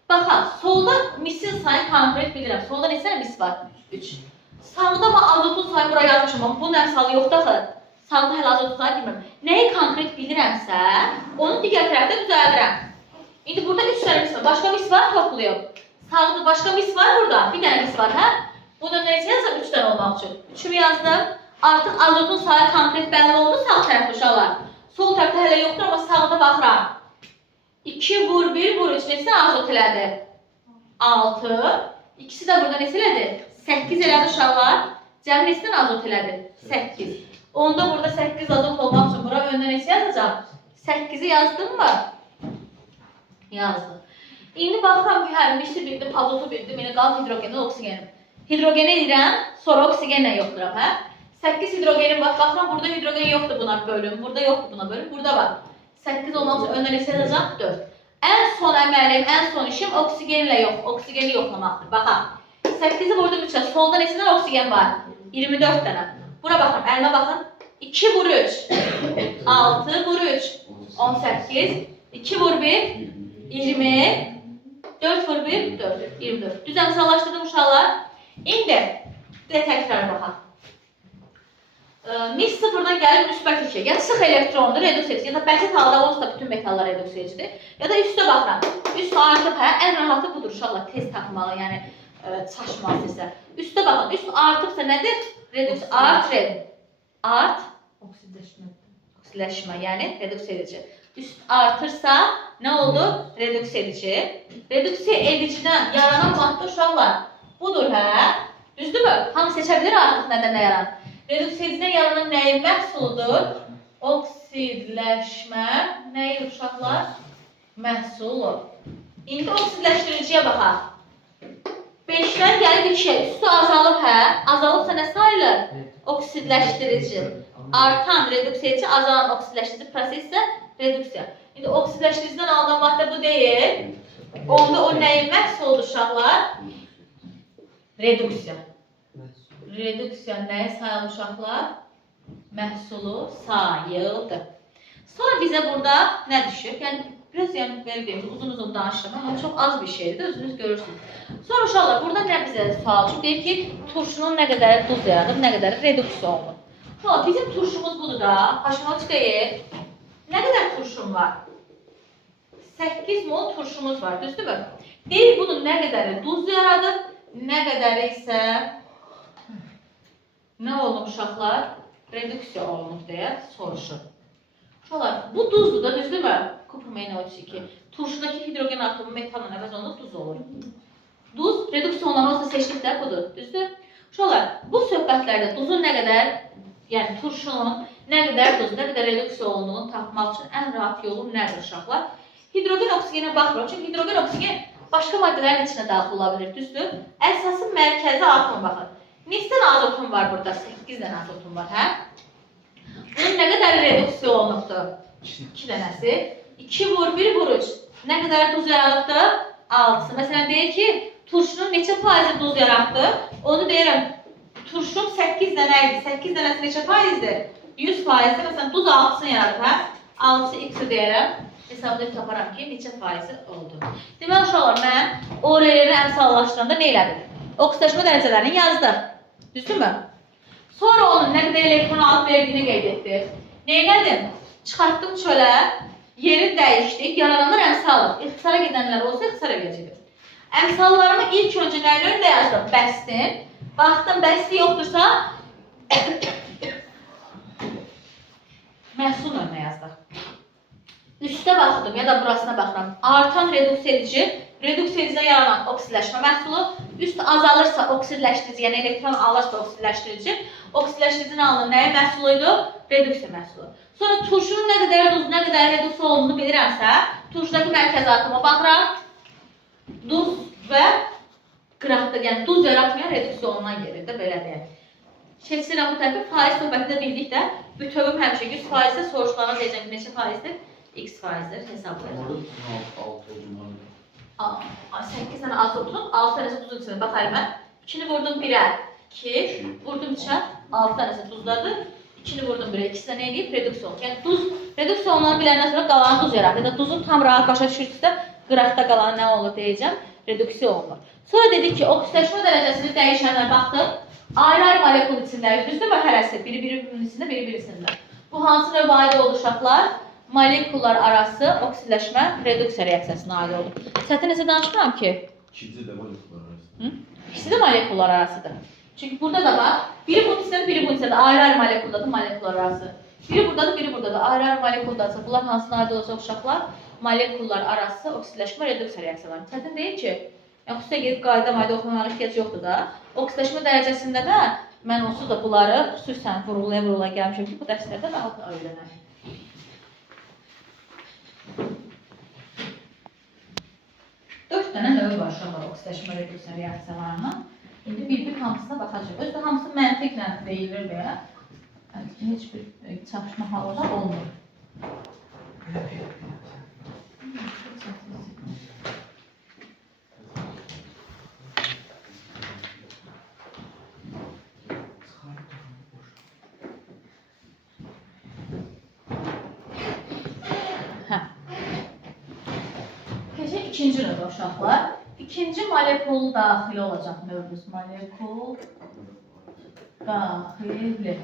Baxaq, solda misin sayını konkret bilirəm. Solda neçə mis var? 3. Sağda ama azotun sayını buraya yazmışım ama bunun əmsalı yoxdur axı. Sağda hələ azotun sayını bilmirəm. Nəyi konkret bilirəmsə, onu digər tərəfdə düzəldirəm. İndi burada 3 tane mis var. Başqa mis var, toplayım. Sağda başqa mis var burada. Bir tane mis var, hə? Bunun neçə yazsam 3 tane olmaq üçün. 3'ümü yazdım. Artıq azotun sayı konkret bəlli oldu sağ tərəfdə uşaqlar. Sol tərəfdə hələ yoxdur amma sağda baxıram. 2 vur 1 vur 3 neçə azot elədi? 6. İkisi də burada neçə elədi? 8 elədi uşaqlar. Cəmi neçədən azot elədi? 8. Onda burada 8 azot olmaq üçün bura önünə neçə yazacağım? 8'i yazdım mı? Yazdım. İndi baxıram ki, hə, misi bildim, azotu bildim, yine qaldı hidrogenin, oksigenim. Hidrogeni edirəm, sonra oksigenlə yoxduram, hə? 8 hidrogenim var, baxıram burada hidrogen yoxdur buna bölüm, burada yoxdur buna bölüm, burada var. 8 olmaq üçün önünə neçə yazacağım? 4. Ən son əməlim, ən son işim oksigenlə yox, oksigeni yoxlamaqdır. Baxaq. 8'i vurdum 3'e. Solda neçədən oksigen var? 24 dənə. Bura baxın, əlimə baxın. 2 vur 3. 6 vur 3. 18. 2 vur 1. 20. 4 vur 1. 4. 24. Düz əmsallaşdırdım uşaqlar. İndi de təkrar baxaq. Mis sıfırdan gəlib müsbət 2. Yəni sıx elektrondur, reduks edici. Ya da bəsit halda onsuz da bütün metallar reduks edicidir. Ya da üstə baxıram. Üst artıb, hə, ən rahatı budur uşaqlar, tez taxmalı, yəni çaşmazsa. Üstə baxın, üst artıbsa nədir? Reduks, art, art, oksidaşma, yəni reduks edici. Üst artırsa nə oldu? Reduks edici. Reduks edicidən yaranan maddə uşaqlar budur, hə? Düzdürmü? Hamı seçə bilir artıq nədən nə yaran. Reduks edicidən yaranan nəyin məhsuludur? Oksidləşmə nəyi uşaqlar? Məhsulu. İndi oksidləşdiriciyə baxaq. 5-dən gəlib 2-yə. Üstü azalıb, hə? Azalıbsa nə sayılır? Oksidləşdirici. Artan reduks edici, azalan oksidləşdirici proses isə reduksiya. İndi oksidləşdiriciden alınan maddə bu deyil. Onda o nəyin məhsuludur uşaqlar? Reduksiya. Reduksiya nəyə sayılır uşaqlar? Məhsulu sayıldı. Sonra bizə burada nə düşür? Yəni biraz verib uzun danışırım ama çox az bir şeydir, özünüz görürsünüz. Sonra uşaqlar burada nə bizə sual çıxır? Deyir ki, turşunun nə qədər duz yaradır, nə qədər reduksiya olunur. Uşaqlar bizim turşumuz budur da, haşimoçkaya nə qədər turşum var? 8 mol turşumuz var, düzdürmü? Deyir bunun nə qədəri duz yaradır, nə qədəri isə nə olunur uşaqlar? Reduksiya olunur deyə soruşur. Uşaqlar, bu duzdur da, düzdürmü? Kupr-MnO2. Turşudakı hidrogen atomu metanla əvəz olunur, duz olur. Duz, reduksiya olan olsa seçdik də budur, düzdür? Uşaqlar, bu söhbətlərdə duzun nə qədər, yəni turşunun nə qədər duz, nə qədər reduksiya olunduğunu tapmaq üçün ən rahat yolu nədir uşaqlar? Hidrogen oksigenə baxmıram, çünki hidrogen oksigen başqa maddələrin içinə daxil ola bilir, düzdür? Əsası mərkəzi atom baxın. Neçə dənə azotum var burada? 8 dənə azotum var, hə? Bunun nə qədər reduksiya olunubdur? 2 dənəsi. 2 vur 1 vur 3. Nə qədər duz yaradıbdır? 6. Məsələn, deyir ki, turşunun neçə faizi duz yaradıbdır? Onu deyirəm, turşum 8 dənə idi. 8 dənəsi neçə faizdir? 100%. Məsələn, duz 6'sını yaradır, hə? 6'sı x-i deyirəm. Hesablayıb taparam ki, neçə faizi oldu. Deməli, uşaqlar, mən OR-ləri əmsallaşdıranda nə elədim? Oksidaşma dərəcələrini yazdım. Düzdürmü? Sonra onun nə qədər elektron alıb verdiyini qeyd etdim. Neylədim? Çıxartdım çölə, yeri dəyişdik, yaradanlar əmsalıq. İxtisara gedənlər olsa ixtisara gedəcəkdir. Əmsallarımı ilk öncə nəyin önündə yazdım? Bəstin. Baxdım, bəsti yoxdursa, məhsul önünə yazdıq. Üstə baxdım ya da burasına baxıram. Artan reduks edici, reduks edicidən yaranan oksidləşmə məhsulu. Üst azalırsa oksidləşdirici, yəni elektron alırsa oksidləşdirici. Oksidləşdiricinin alınan nəyə məhsuluydu? Reduksiya məhsulu. Sonra turşunun nə qədər duz, nə qədər reduks olduğunu bilirəmsə, turşudakı mərkəzi atoma baxıram. Duz və qıraqda, yəni duz yaratmayan reduksiya olunan yerində, belə deyək. Keçirəm bu tərəfi, faiz söhbətində bildik də, bütövüm həmişə 100%-də soruşularına deyəcəm ki, neçə faizdir? X faizdir, hesablayacaq. 8 dənə azotun, 6 dənəsi duzun içində. Bax əlimə, 2'ni vurdum 1'ə, 2, vurdum 3'ə, 6 dənəsi duzladır. 2'ni vurdum 1'ə, 2 dənə eləyib reduksiya olur. Yəni duz, reduksiya olunanı biləndən sonra qalanı duz yarar. Ya da duzun tam rahat başa düşürsünüzsə, qıraqda qalanı nə olur deyəcəm, reduksiya olunur. Sonra dedik ki, oksidləşmə dərəcəsini dəyişənlər baxdıq. Ayrı-ayrı molekul içindədir, düzdürmü hərəsi? Biri birinin içində, biri birisində. Bu hansı növə aid oldu uşaqlar? Molekullar arası oksidləşmə reduksiya reaksiyasına aid olur. Çətin necə danışmıram ki? İkisi də molekullar arası. İkisi də molekullar arasıdır. Çünki burada da var. Biri bunun içindədir, biri bunun içindədir. Ayrı-ayrı molekuldadır, molekullar arası. Biri buradadır, biri buradadır. Ayrı-ayrı molekuldadır. Bunlar hansına aid olacaq uşaqlar? Molekullar arası oksidləşmə reduksiya reaksiyaları. Çətin deyil ki, yəni xüsusilə gedib qayda-mayda oxumağa ehtiyac yoxdur da. Oksidləşmə dərəcəsində də mən onsuz da bunları xüsusən vurulaya gəlmişəm ki, bu dərslərdə rahat öyrənək. Dörd dənə növü var uşaqlar oksidləşmə reduksiya reaksiyalarının. İndi bir-bir hamısına baxacaq. Özdə hamısı məntiqlə deyilir deyə heç bir çatışma halı da olmur. Hə. Keçək ikinci növə uşaqlar. İkinci molekul daxili olacaq növümüz. Molekul daxili.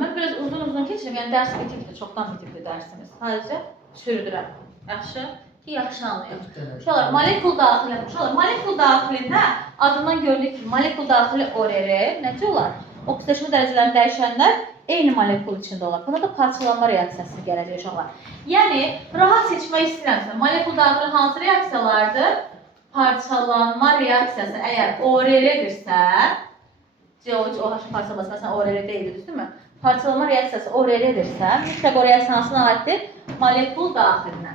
Mən biraz uzun keçirəm, yəni dərs bitibdir, çoxdan bitibdir dərsimiz. Sadəcə sürdürəm. Yaxşı? Ki, yaxşı anlayın. Uşaqlar, molekul daxili. Uşaqlar, molekul daxilində adından görülür ki, molekul daxili ORR necə olar? Oksidaşma dərəcələrini dəyişənlər eyni molekul içində olar. Buna da parçalanma reaksiyası gələcək uşaqlar. Yəni, rahat seçmək istəyirəmsə, molekul daxili hansı reaksiyalardır? Parçalanma reaksiyası əgər ORR-dirsə, OH parçalaması məsələn ORR deyildir, düzdürmü? Parçalanma reaksiyası ORR-dirsə, mütləq o reaksiya hansına aiddir? Molekul daxilinə.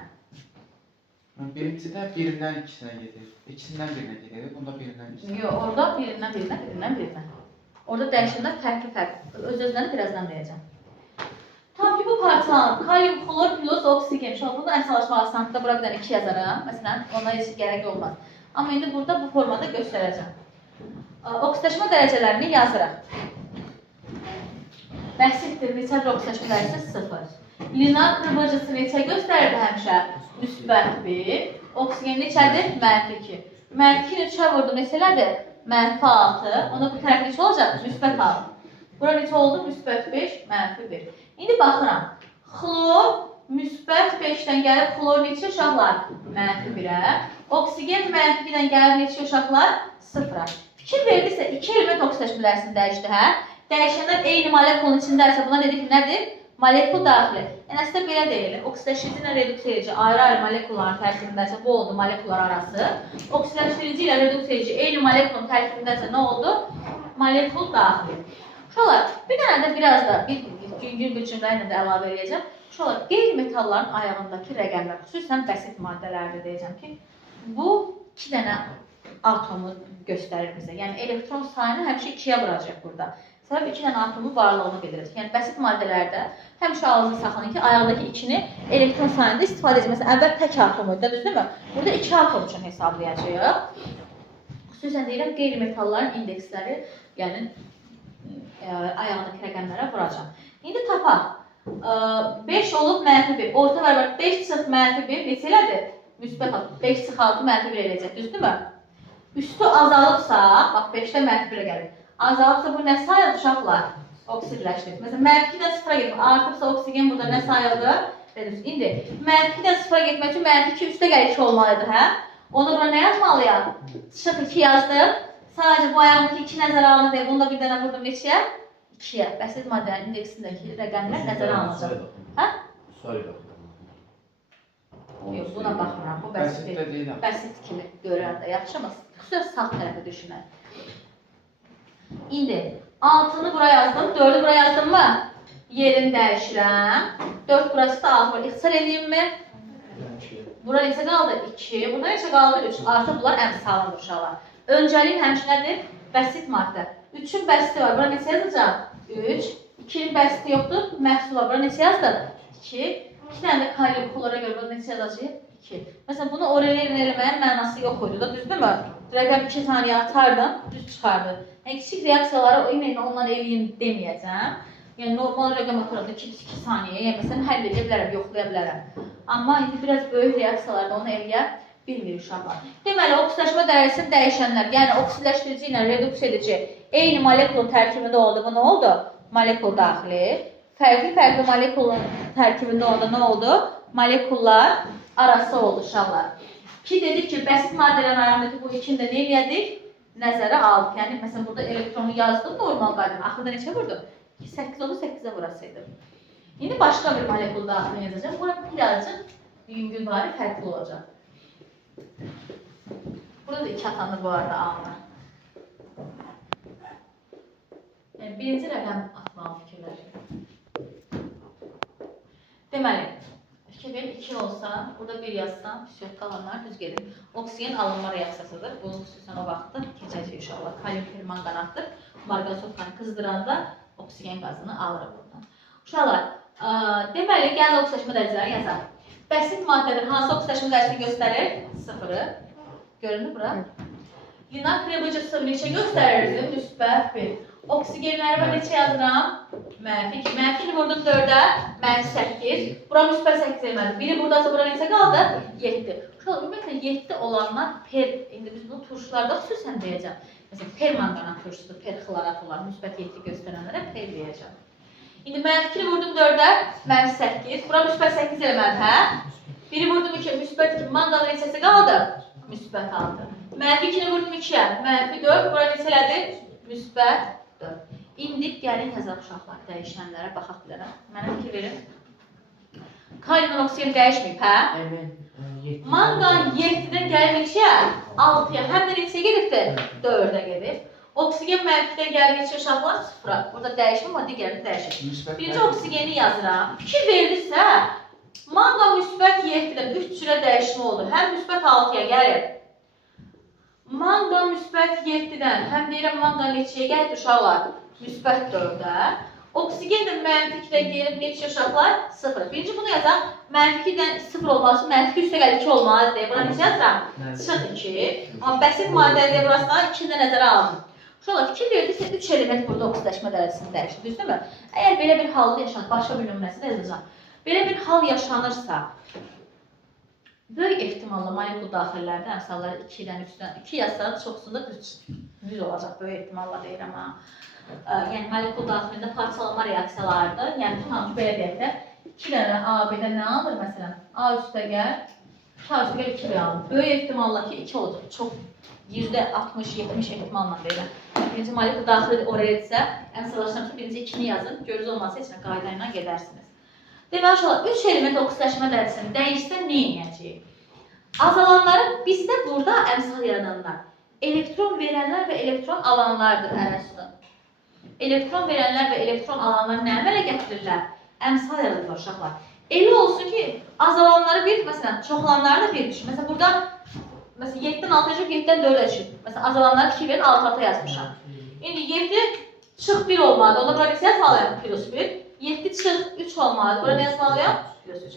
Birincidə birindən ikisinə gedir. İkisindən birinə gedir. Bunda birindən ikisinə. Yox, orada birindən birinə. Orada dəyişənlər fərqli. Öz-özlərini birazdan deyəcəm. Tam ki, bu parçalanır. Kalium, xlor, plus, oksigen. Bunu əsaslaşma asanlıqda bura bir dənə 2 yazaram. Məsələn, ona heç gərək olmaz. Amma indi burada bu formada göstərəcəm. Oksidaşma dərəcələrini yazıraq. Bəsitdir, neçədir oksidaşma dərəcəsi? 0. Linar qırmacısı neçə göstərirdi həmişə? Müsbət 1. Oksigen neçədir? -2. -2-ni 3-ə vurdu, neçələrdir? -6. Onda bu tərəf neçə olacaq? Müsbət 6. Bura neçə oldu? Müsbət 5, -1. İndi baxıram. Xlor müsbət 5-dən gəlib xlor neçə uşaqlar? -1-ə. Oksigen -2-dən gəlib neçə uşaqlar? 0-a. Fikir verdirsə, 2 element oksidaşma dərəcəsini dəyişdi, hə? Dəyişənlər eyni molekulun içindəsə buna dedik ki, nədir? Molekul daxili. Yəni əslində belə deyilir. Oksidaşdırıcı ilə reduks edici ayrı-ayrı molekulların tərkibindəsə bu oldu molekullar arası. Oksidaşdırıcı ilə reduks edici eyni molekulun tərkibindəsə nə oldu? Molekul daxili. Uşaqlar, bir dənə də biraz da yüngül bir cümlə də əlavə edəcəm. Uşaqlar, qeyri-metalların ayağındakı rəqəmlər, xüsusən bəsit maddələrdə deyəcəm ki, bu 2 dənə atomu göstərir bizə. Yəni elektron sayını həmişə 2-yə vuracaq burada. Səbəb 2 dənə atomun varlığını bildirəcək. Yəni bəsit maddələrdə həmişə ağzını saxlayın ki, ayaqdakı 2-ni elektron sayında istifadə edəcək. Məsələn, əvvəl tək atom idi, düzdürmü? Burada 2 atom üçün hesablayacağıq. Xüsusən deyirəm, qeyri-metalların indeksləri, yəni ayağındakı rəqəmlərə vuracaq. İndi tapaq. 5 olub -1. Orta bərabər 5 çıx -1 neçə elədir? Müsbət 5 çıx 6 -1 eləyəcək, düzdürmü? Üstü azalıbsa, bax 5-də -1-ə gəlir. Azalıbsa bu nə sayılır uşaqlar? Oksidləşdir. Məsələn, -2-dən 0-a getmək, artıbsa oksigen burada nə sayılır? Reduks. İndi -2-dən 0-a getmək üçün -2 üstə gəlir 2 olmalıdır, hə? Onda bura nə yazmalıyam? Çıx 2 yazdım. Sadəcə bu ayağındakı 2 nəzərə alınır deyə, bunu da bir dənə vurdum neçəyə? 2-yə. Bəsit maddələrin indeksindəki rəqəmlər nəzərə alınacaq. Hə? Yox, buna baxmıram. Bu bəsit deyil. Bəsit kimi görürəm də, yaxşı mı? Xüsusən sağ tərəfə düşünək. İndi 6-nı bura yazdım, 4-ü bura yazdım mı? Yerini dəyişirəm. 4 burası da 6 var. İxtisar edeyim mi? Bura neçə qaldı? 2. Burada neçə qaldı? 3. Artıq bunlar əmsalındır uşaqlar. Öncəlik həmişə nədir? Bəsit maddə. 3-ün bəsiti var. Bura neçə yazacaq? 3. 2-nin bəsiti yoxdur. Məhsul var. Bura neçə yazdım? 2. 2 dənə də kalium klora görə burada neçə yazacaq? 2. Məsələn, bunu ORR-lə eləməyin mənası yox idi da, düzdürmü? Rəqəm 2 saniyə atardım, düz çıxardı. Yəni, kiçik reaksiyaları ondan eləyim deməyəcəm. Yəni, normal rəqəm atardım 2 saniyə, yəni məsələn, həll edə bilərəm, yoxlaya bilərəm. Amma indi biraz böyük reaksiyalarda onu eləyə bilmir uşaqlar. Deməli, oksidaşma dərəcəsini dəyişənlər, yəni oksidləşdirici ilə reduks edici eyni molekulun tərkibində oldu, bu nə oldu? Molekul daxili. Fərqli molekulun tərkibində oldu, nə oldu? Molekullar arası oldu uşaqlar. Ki dedik ki, bəsit maddələrin ayağındakı bu ikini də nə eləyədik? Nəzərə aldıq. Yəni, məsələn, burada elektronu yazdım, normal qaydım. Axırda neçə vurdu? 8 oldu, 8-ə vurasaydım. İndi başqa bir molekul daxilini yazacaq. Bura birazcık yüngül vari fərqli olacaq. Burada da 2 atanır bu arada A-lar. Yəni, birinci rəqəm atmalı fikirləşin. Deməli, fikir verin, 2 olsa, burada 1 yazsam, füsiyot qalanlar düz gelir. Oksigen alınma reaksiyasıdır. Bunu xüsusən o vaxtda keçəcək uşaqlar. Kalium firman qanaxdır. Marqasovkanı qızdıranda oksigen qazını alırıq buradan. Uşaqlar, deməli, gəlin oksidaşma dərəcələri yazaq. Bəsit maddədir. Hansı oksidaşma dərəcəsini göstərir? 0-ı. Görünür bura? Linar qırmacısı neçə göstərirdi? Müsbət 1. Oksigenləri mən neçə yazıram? Mənfi 2. Mənfini vurdum 4-ə, mənfi 8. Bura müsbət 8 eləmədim. Biri buradasa bura neçə qaldı? 7. Uşaqlar, ümumiyyətlə 7 olanlar per, indi biz bunu turşularda xüsusən deyəcəm. Məsələn, per manqanat turşusu, per xlorat olan müsbət 7 göstərənlərə per deyəcəm. İndi mənfi 2-ni vurdum 4-ə, mənfi 8. Bura müsbət 8 eləmədim, hə? Biri vurdum 2, müsbət 2. Manqanın neçəsi qaldı? Müsbət 6. Mənfi 2-ni vurdum 2-yə, mənfi 4. Bura neçə elədi? Müsbət 4. İndi gəlin yazaq uşaqlar dəyişənlərə baxaq bilərəm. Mənə fikir verin. Kalium oksigen dəyişməyib, hə? Evet. Manqan 7-dən gəlib neçəyə? 6-ya. Həm də neçəyə gedibdir? 4-ə gedib. Oksigen mənfidən gəlib neçə uşaqlar? 0-a. Burada dəyişmə, amma digərini dəyişir. Birinci oksigeni yazıram. Fikir verilirsə, manqan müsbət 7-dən 3 cürə dəyişmə oldu. Həm müsbət 6-ya gəlib. Manqan müsbət 7-dən, həm deyirəm manqan neçəyə gəlib uşaqlar? Müsbət 4-ə. Oksigen də mənfi 2-dən gəlib neçə uşaqlar? 0. Birinci bunu yazaq. Mənfi 2-dən 0 olması, mənfi 2 üstə 2 olmalıdır deyə. Buna neçə yazıram? Çıx 2. Amma bəsit maddədə burasına 2-dən nəzərə aldım. Uşaqlar, fikir verdiksə 3 element burada oksidaşma dərəcəsini dəyişir, düzdürmü? Əgər belə bir halda yaşanır, başqa bir nümunəsində yazacağam. Belə bir hal yaşanırsa, böyük ehtimalla molekul daxillərdə əmsalları 2-dən 3-dən 2 yazsanız çoxsunda 100 olacaq, böyük ehtimalla deyirəm ha. Yəni molekul daxilində parçalama reaksiyalarıdır. Yəni tutaq ki, belə deyək də 2 dənə A, B-dən nə alır məsələn? A üstə gəl, A üstə gəl 2 B alır. Böyük ehtimalla ki 2 olacaq. Çox %60-70 ehtimalla deyirəm. Birinci molekul daxili oraya etsə, əmsallaşdırım ki, birinci 2-ni yazın, görüz olmasa heç nə qayda ilə gedərsiniz. Deməli, uşaqlar, 3 element oksidaşma dərəcəsini dəyişsə nə edəcəyik? Azalanları bizdə burada əmsal yaradanlar. Elektron verənlər və elektron alanlardır ərəsdə. Elektron verənlər və elektron alanlar nə əmələ gətirirlər? Əmsal yaradırlar uşaqlar. Elə olsun ki, azalanları bir, məsələn, çoxlanları da bir düşün. Məsələn, burada 7-dən 6-ya düşüb, 7-dən 4-ə düşüb. Məsələn, azalanları 2 verin, 6-6 yazmışam. İndi 7 çıx 1 olmalıdır. Onda bura neçə yazmalıyam? Plus 1. 7 çıx 3 olmalıdır. Bura nə yazmalıyam? Plus 3.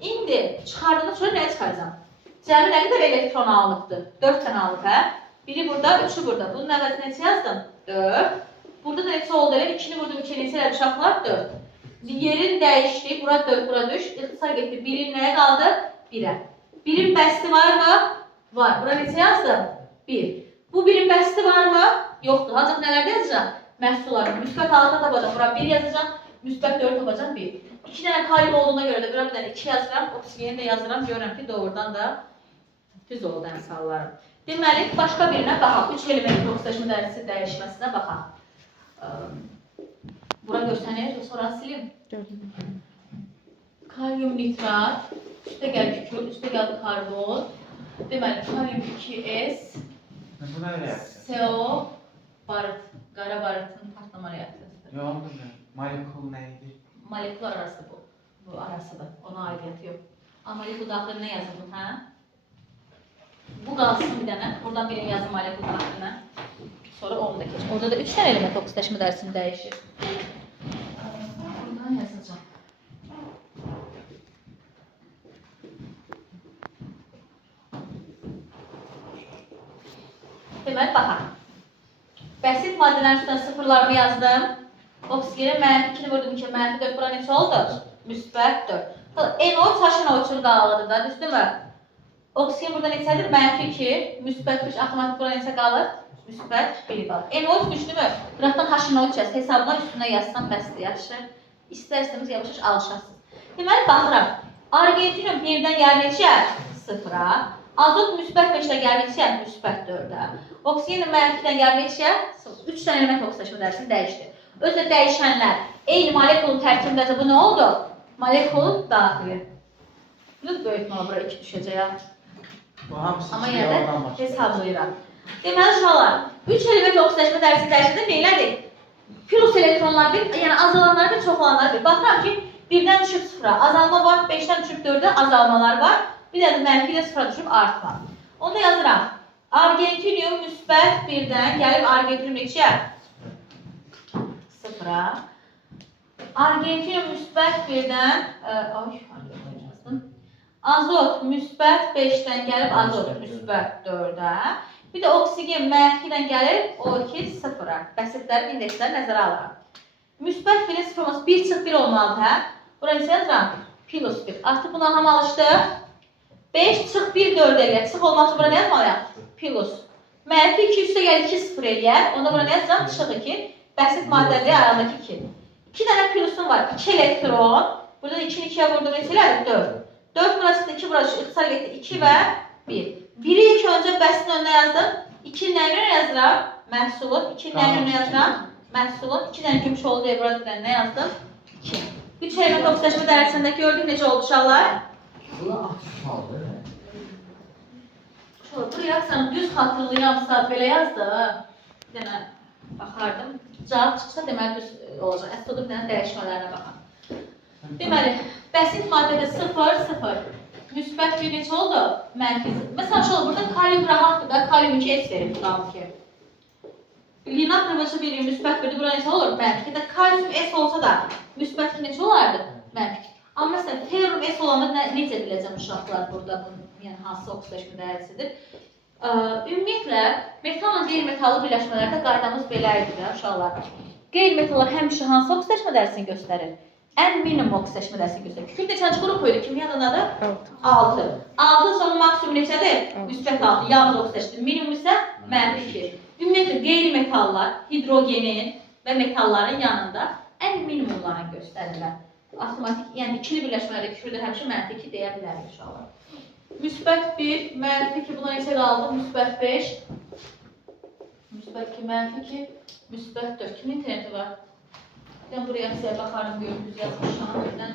İndi çıxardığında sonra nəyə çıxaracam? Cəmi nə qədər elektron alınıbdır? 4 dənə alınıb, hə? Biri burada, 3'ü burada. Bunun əvəzinə neçə yazdım? 4. Burada da neçə oldu? 2-ni vurdum, 2 neçə elədi uşaqlar? 4. Yerin dəyişdi. Bura 4, bura düş. İxtisar getdi. Birin nəyə qaldı? 1-ə. Birin bəsti var mı? Var. Bura neçə yazdım? 1. Bu birin bəsti var mı? Yoxdur. Ancaq nələrdə yazacağım? Məhsulları. Müsbət 6 tapacağım. Bura 1 yazacağım. Müsbət 4 tapacağım. 1. 2 dənə kalium olduğuna görə də bura bir dənə 2 yazıram. Oksigeni də yazıram. Görürəm ki, doğrudan da düz oldu əmsallarım. Deməli, başqa birinə baxaq. 3 elementin oksidaşma dərəcəsi dəyişməsinə baxaq. Bura görsənir, sonra silim. Kalium nitrat, üstə gəl kükürt, üstə gəl karbon. Deməli, kalium 2S, Buna reaksiya. CO, barıt, qara barıtın partlama reaksiyasıdır. Yox, molekul nə idi? Molekul arası bu. Bu arasıdır, ona aidiyyəti yox. Amma molekul daxilinə yazılır, hə? Bu qalsın bir dənə, buradan birini yazın molekul daxilinə. Sonra onu da keç. Orada da 3 dənə element oksidaşma dərəcəsini dəyişir. Buradan yazacağım. Deməli, baxaq. Bəsit maddələrin üstünə sıfırlarını yazdım. Oksigeni -2-ni vurdum ki, -4 bura neçə oldu? Müsbət 4. NO3 HNO3-ün qalıqıdır da, düzdürmü? Oksigen burada neçədir? -2, müsbət 3, axmatik bura neçə qalır? Müsbət 1 qalır. NO3 düşdümü? Qıraqdan HNO3 yaz, hesabına üstünə yazsam bəsdir, yaxşı. İstərsəniz yavaş-yavaş alışarsınız. Deməli, baxıram. Argentinium 1-dən gəlir neçə? 0-a. Azot müsbət 5-dən gəlir neçə? Müsbət 4-ə. Oksigen -2-dən gəlir neçə? 3 dənə element oksidaşma dərəcəsini dəyişdi. Özdə dəyişənlər eyni molekulun tərkibindəsə bu nə oldu? Molekul daxili. Bunu böyük ehtimalla bura 2 düşəcək. Bu hamısı Amma iki yenə də yoldan başlayır. hesablayıram. Deməli uşaqlar, 3 element oksidaşma dərəcəsi dəyişəndə neylədir? Plus elektronlar bir, yəni azalanlar bir, çoxalanlar bir. Baxıram ki, 1-dən düşüb 0-a azalma var, 5-dən düşüb 4-ə azalmalar var. Bir də mənfi ilə 0-a düşüb artma. Onu da yazıram. Argentinium müsbət 1-dən gəlib argentinium neçə? 0-a. Argentinium müsbət 1-dən azot müsbət 5-dən gəlib azot müsbət 4-ə. Bir də oksigen mənfi ilə gəlir O2 0-a. Bəsitlərin indeksləri nəzərə alırıq. Müsbət 1-in sıfırması 1-1 olmalıdır, hə? Bura neçə yazıram? Plus 1. Artıq bundan hamı alışdıq. 5-1 4 eləyər. Çıx olmaq üçün bura nə yazmalıyam? Plus. Mənfi 2 üstə gəlir 2 0 eləyər. Onda bura nə yazıram? Çıx 2. Bəsit maddəli arasındakı 2. 2 dənə plusum var. 2 elektron. Burada 2-ni 2-yə vurdu neçələrdir? 4. 4 bura çıxdı, 2 bura çıxdı. İxtisar getdi 2 və 1. 1-i ilk öncə bəsin önünə yazdım. 2-ni nəyin önünə yazıram? Məhsulun. 2-ni nəyin önünə yazıram? Məhsulun. 2 dənə gümüş oldu deyə burada nə yazdım? 2. 3 element oksidaşma dərəcəsində gördük necə oldu uşaqlar? Buna aktif kaldı. Bu reaksiyanı düz xatırlayıramsa belə yazdı. Bir dənə baxardım. Cavab çıxsa deməli düz olacaq. Əslində bir dənə dəyişmələrinə baxın. Deməli, bəsit maddədə 0, 0. Müsbət bir neçə oldu? Mənfi. Məsələn, şöyle burada kalium rahatdır da, kalium 2 S verir tutalım ki. Linak rıvıcı bir müsbət birdir, bura neçə olur? Mənfi. De kalium S olsa da müsbət neçə olardı? Mənfi. Amma məsələn, ferrum S olanda necə biləcəm uşaqlar burada, yəni hansı oksidaşma dərəcəsidir? Ümumiyyətlə, metalla qeyri-metallı birləşmələrdə qaydamız belə idi də uşaqlar. Qeyri-metallar həmişə hansı oksidaşma dərəcəsini göstərir? Ən minimum oksidaşma dərəcəsini göstərir. Kükürt neçənci qrup idi? Kimyanın adı? 6. 6 sonra maksimum neçədir? Müsbət 6. Yalnız oksidaşdır. Minimum isə mənfi 2. Ümumiyyətlə, qeyri-metallar hidrogenin və metalların yanında ən minimumlarını göstərirlər. Avtomatik, yəni ikili birləşmələrdə kükürdə həmişə mənfi 2 deyə bilərik uşaqlar. Müsbət 1, mənfi 2, buna neçə qaldı? Müsbət 5. Müsbət 2, mənfi 2, müsbət 4. Kimin interneti var? Ben buraya size bakarım, görüp düz yazmışam. Birden.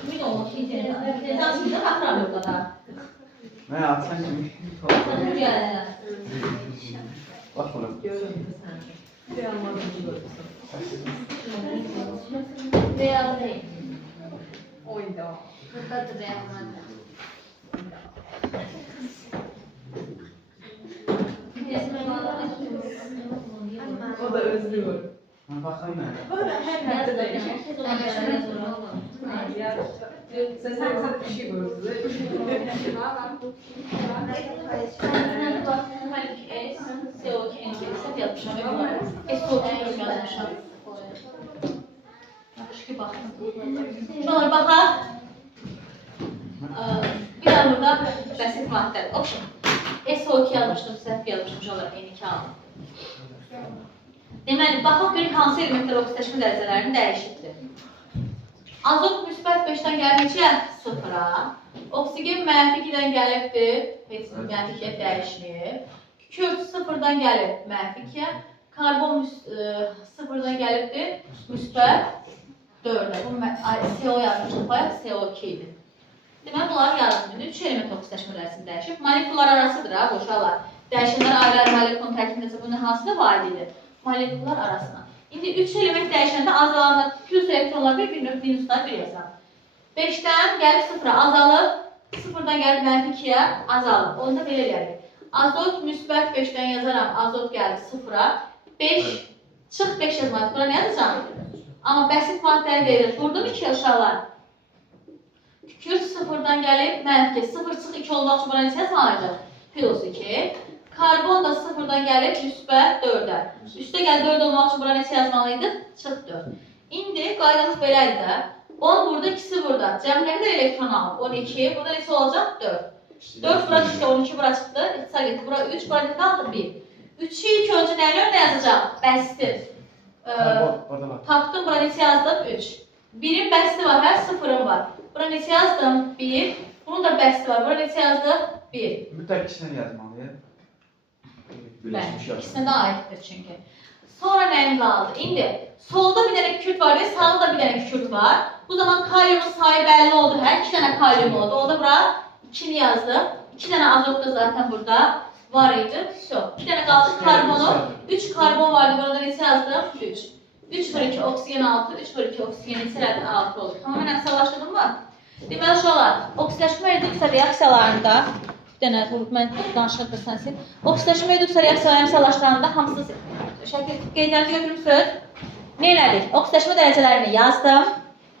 Kimin olmuş interneti? Televizyonda bakıram burada da. Ne atsan kimi? Buraya. Bak bunu. Beyaz değil. Oyda. Burada da beyaz madde. O da özlüyor. Bakayım ben. Böyle her yerde değişir. Sen her bir şey görürsün. Şunlara baxaq. Bir də burada bəsit maddə. SO2 yazmışdım, səhv yazmışdım. Şunlara N2 aldım. Deməli, baxaq görək hansı elementlər oksidaşma dərəcələrini dəyişibdir. Azot müsbət 5-dən gəlməkcə 0-a. Oksigen mənfi 2-dən gəlibdir. Heç mənfi 2-yə dəyişməyib. Kükürt 0-dan gəlib mənfi 2-yə. Karbon 0-dan gəlibdir. Müsbət 4-ə. Bu CO yazmışdım. Bayaq CO2 idi. Deməli, bunları yazdım. 3 element oksidaşma dərəcəsini dəyişib. Moleküllar arasıdır ha, boşalar. Dəyişənlər ayrı-ayrı molekulun tərkibində bunun hansıdır? Valididir. Molekullar arasına. İndi 3 element dəyişəndə azalanda plus elektronlar bir minuslar bir yazalım. 5-dən gəlib 0-a azalıb, 0-dan gəlib mənfi 2-yə azalıb. Onda belə gəlir. Azot müsbət 5-dən yazaram, azot gəlib 0-a. 5, çıx 5 yazmalı. Bura nə yazacağım? Amma bəsit maddəli deyilir. Vurdum 2 uşaqlar. Kükürt 0-dan gəlib mənfi 0 çıx 2 olmaq üçün bura neçə yazmalıydı? Plus 2. Karbon da 0-dan gəlib müsbət 4-ə. Üstə gəl 4 olmaq üçün bura neçə yazmalıydı? Çıx 4. İndi qaydamız belədir də. 10 burada, 2-si burada. Cəmi nə qədər elektron alıb? 12. Burada neçə olacaq? 4. 4 bura çıxdı, 12 bura çıxdı. İxtisar getdi. Bura 3, bura nə qaldı? 1. 3-ü ilk öncə nəyə görə yazacaq? Bəsdir. Orada bak. Tapdım, bura neçə yazdım? 3. 1-in bəsti var, hər 0-ın var. Bura neçə yazdım? 1. Bunun da bəsti var. Bura neçə yazdım? 1. Mütləq ikisini yazmalıyıq. Bəli, ikisine də aiddir çünki. Sonra nəyim qaldı? İndi solda bir dənə kükürt var və sağda bir dənə kükürt var. Bu zaman kalyumun sayı bəlli oldu. Hər 2 dənə kalyum oldu. O da bura 2'ni yazdım. 2 dənə azot da zaten burada var idi. Şu. 2 dənə qaldı karbonu. 3 karbon vardı. Burada neçə yazdım? 3. 3 bölü 2 oksigen 6, 3 bölü 2 oksigen neçələrdən 6 olur. Tamamen əksəlaşdırdım mı? Deməli uşaqlar, oksidaşma reduksiya reaksiyalarında dənə vurub mən danışıq sənsin. Oksidləşmə reduksiya reaksiyaları əmsallaşdıranda hamısı şəkil qeydlərini götürmüsünüz. Nə elədik? Oksidləşmə dərəcələrini yazdım.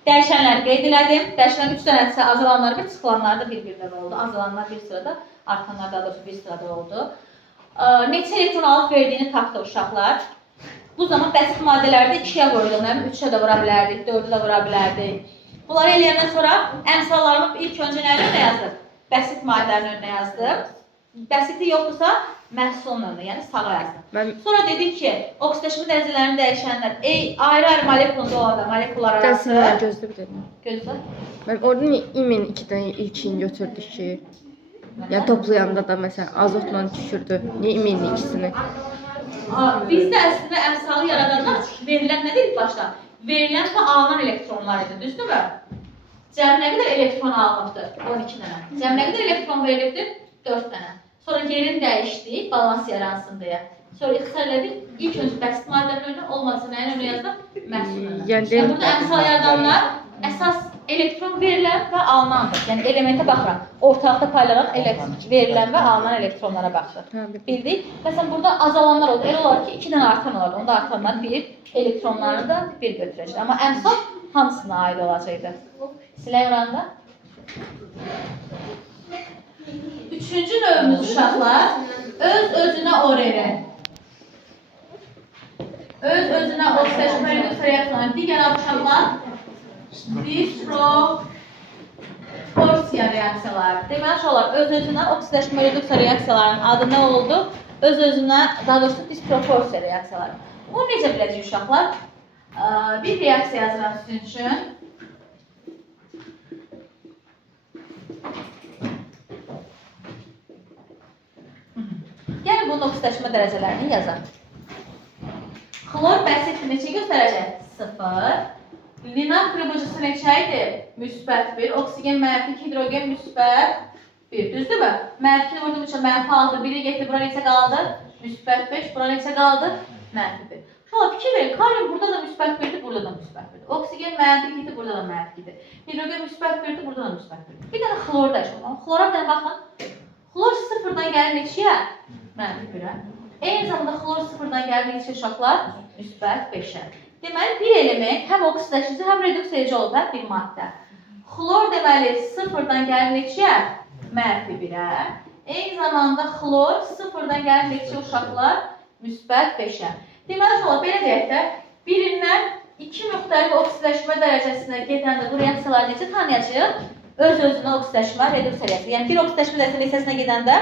Dəyişənləri qeyd elədim. Dəyişənlərin 3 dənəsi azalanlar bir, çıxılanlar da bir-birdən oldu. Azalanlar bir sırada, artanlar daha doğrusu bir sırada oldu. Neçə elektron alıb verdiyini tapdı uşaqlar. Bu zaman bəsit maddələrdə 2-yə vurduq, 3-ə də vura bilərdik, 4-ə də vura bilərdik. Bunları eləyəndən sonra əmsallarımı ilk öncə nəyin önünə yazdım? Bəsit maddələrin önünə yazdım. Bəsiti yoxdursa, məhsulun önünə, yəni sağa yazdım. Sonra dedik ki, oksidləşmə dərəcələrini dəyişənlər ayrı-ayrı molekulunda olanda molekullar arası. Gözlə bir dəqiqə. Gözlə. Mən orada niyə imin 2-dən ilkini götürdük ki? Yəni toplayanda da məsələn azotla düşürdü. Niyə imin ikisini? Bizdə əslində əmsalı yaradanda verilən nə dedik başda? Verilən və alınan elektronlar idi, düzdürmü? Cəmi nə qədər elektron alınıbdır? 12 dənə. Cəmi nə qədər elektron verilibdir? 4 dənə. Sonra yerini dəyişdik, balans yaransın deyə. Sonra ixtisar elədik, ilk öncə bəsit maddənin önünə, olmazsa nəyin önünə yazdım? Məhsulun önünə. Yəni Burada əmsal yaradanlar əsas elektron verilən və alınandır. Yəni elementə baxıram. Ortaqda paylanan verilən və alınan elektronlara baxdıq. Bildik. Məsələn, burada azalanlar oldu. Elə olar ki, 2 dənə artan olardı. Onda artanlar 1, elektronlarını da 1 götürəcək. Amma əmsal hamısına aid olacaqdı. Silək oranda. Üçüncü növümüz uşaqlar, öz-özünə ORR. Öz-özünə oksidləşmə reduksiya reaksiyaları. Digər uşaqlar, disproporsiya reaksiyaları. Deməli uşaqlar, öz-özünə oksidləşmə reduksiya reaksiyalarının adı nə oldu? Öz-özünə, daha doğrusu disproporsiya reaksiyaları. Bunu necə biləcək uşaqlar? Bir reaksiya yazıram sizin üçün. Gəlin bunun oksidləşmə dərəcələrini yazaq. Xlor bəsitdir, neçə göstərəcək? 0. Linak qırmızısı neçə idi? Müsbət 1. Oksigen mənfi 2, hidrogen müsbət 1. Düzdürmü? Mənfikini vurduğum üçün mənfi 6. Biri getdi, bura neçə qaldı? Müsbət 5. Bura neçə qaldı? Mənfi 1. Şuna fikir verin, kalium burada da müsbət 1'dir, burada da müsbət 1'dir. Oksigen mənfi 2'dir, burada da mənfi 2'dir. Hidrogen müsbət 1'dir, burada da müsbət 1'dir. Bir dənə xlor da yaşayalım. Xlora bir baxın. Xlor 0'dan gəlir neçəyə? Mənfi 1'ə. Eyni zamanda xlor 0'dan gəlir neçə uşaqlar? Müsbət 5'ə. Deməli, bir element həm oksidləşici, həm reduksiya olub, həm bir maddə. Xlor deməli 0'dan gəlir neçəyə? Mənfi 1'ə. Eyni zamanda xlor 0'dan gəlir neçə uşaqlar? Müsbət 5'ə. Deməli, belə deyək də, birindən 2 müxtəlif oksidləşmə dərəcəsinə gedəndə bu reaksiyaları necə tanıyacaq? Öz-özünə oksidləşmə, reduksiya reaksiyası. Yəni, bir oksidləşmə dərəcəsinə gedəndə,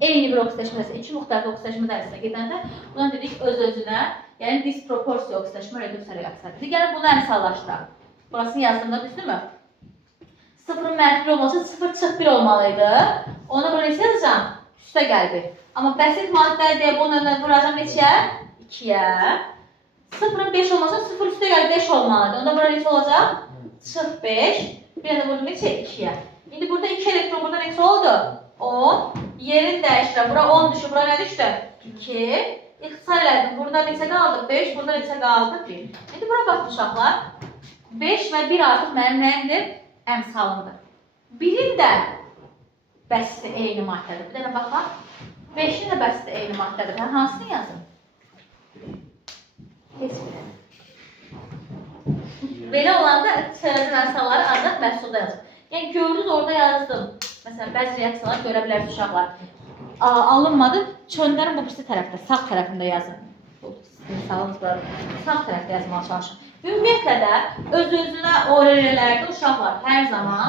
eyni bir oksidləşmə dərəcəsinə, 2 müxtəlif oksidləşmə dərəcəsinə gedəndə, buna dedik öz-özünə, yəni disproporsiya oksidləşmə, reduksiya reaksiyası. Gəlin, bunu əmsallaşdıraq. Burasını yazdığımda düzdürmü? 0'ın mənfi olması 0 çıx 1 olmalıydı. Ona bura neçə yazacağım? Üstə gəldi. Amma bəsit maddə deyə bunun önünə vuracağım neçəyə? 2'yə. 0'ın 5 olmasa 0 üstə gəl 5 olmalıdır. Onda bura neçə olacaq? Çıx 5. Bir də burada neçə? 2'yə. İndi burada 2 elektron, burada neçə oldu? 10. Yerini dəyişdirəm. Bura 10 düşür, bura nə düşdü? 2. İxtisar elədim. Burada neçə qaldı? 5. Burada neçə qaldı? 1. İndi bura baxın uşaqlar. 5 və 1 artıq mənim nəyimdir? Əmsalımdır. 1'in də bəsti eyni maddədir. Bir dənə baxaq. 5'in də bəsti eyni maddədir. Mən hansını yazım? Heç biri. Belə olanda çərəzin əmsalları ancaq məhsulda yazır. Yəni gördünüz orada yazdım. Məsələn, bəzi reaksiyalar görə bilərsiniz uşaqlar. Alınmadı, çöndərin bu birisi tərəfdə, sağ tərəfində yazın. Sağ tərəfdə yazmağa çalışın. Ümumiyyətlə də öz-özünə ORR-lərdə uşaqlar hər zaman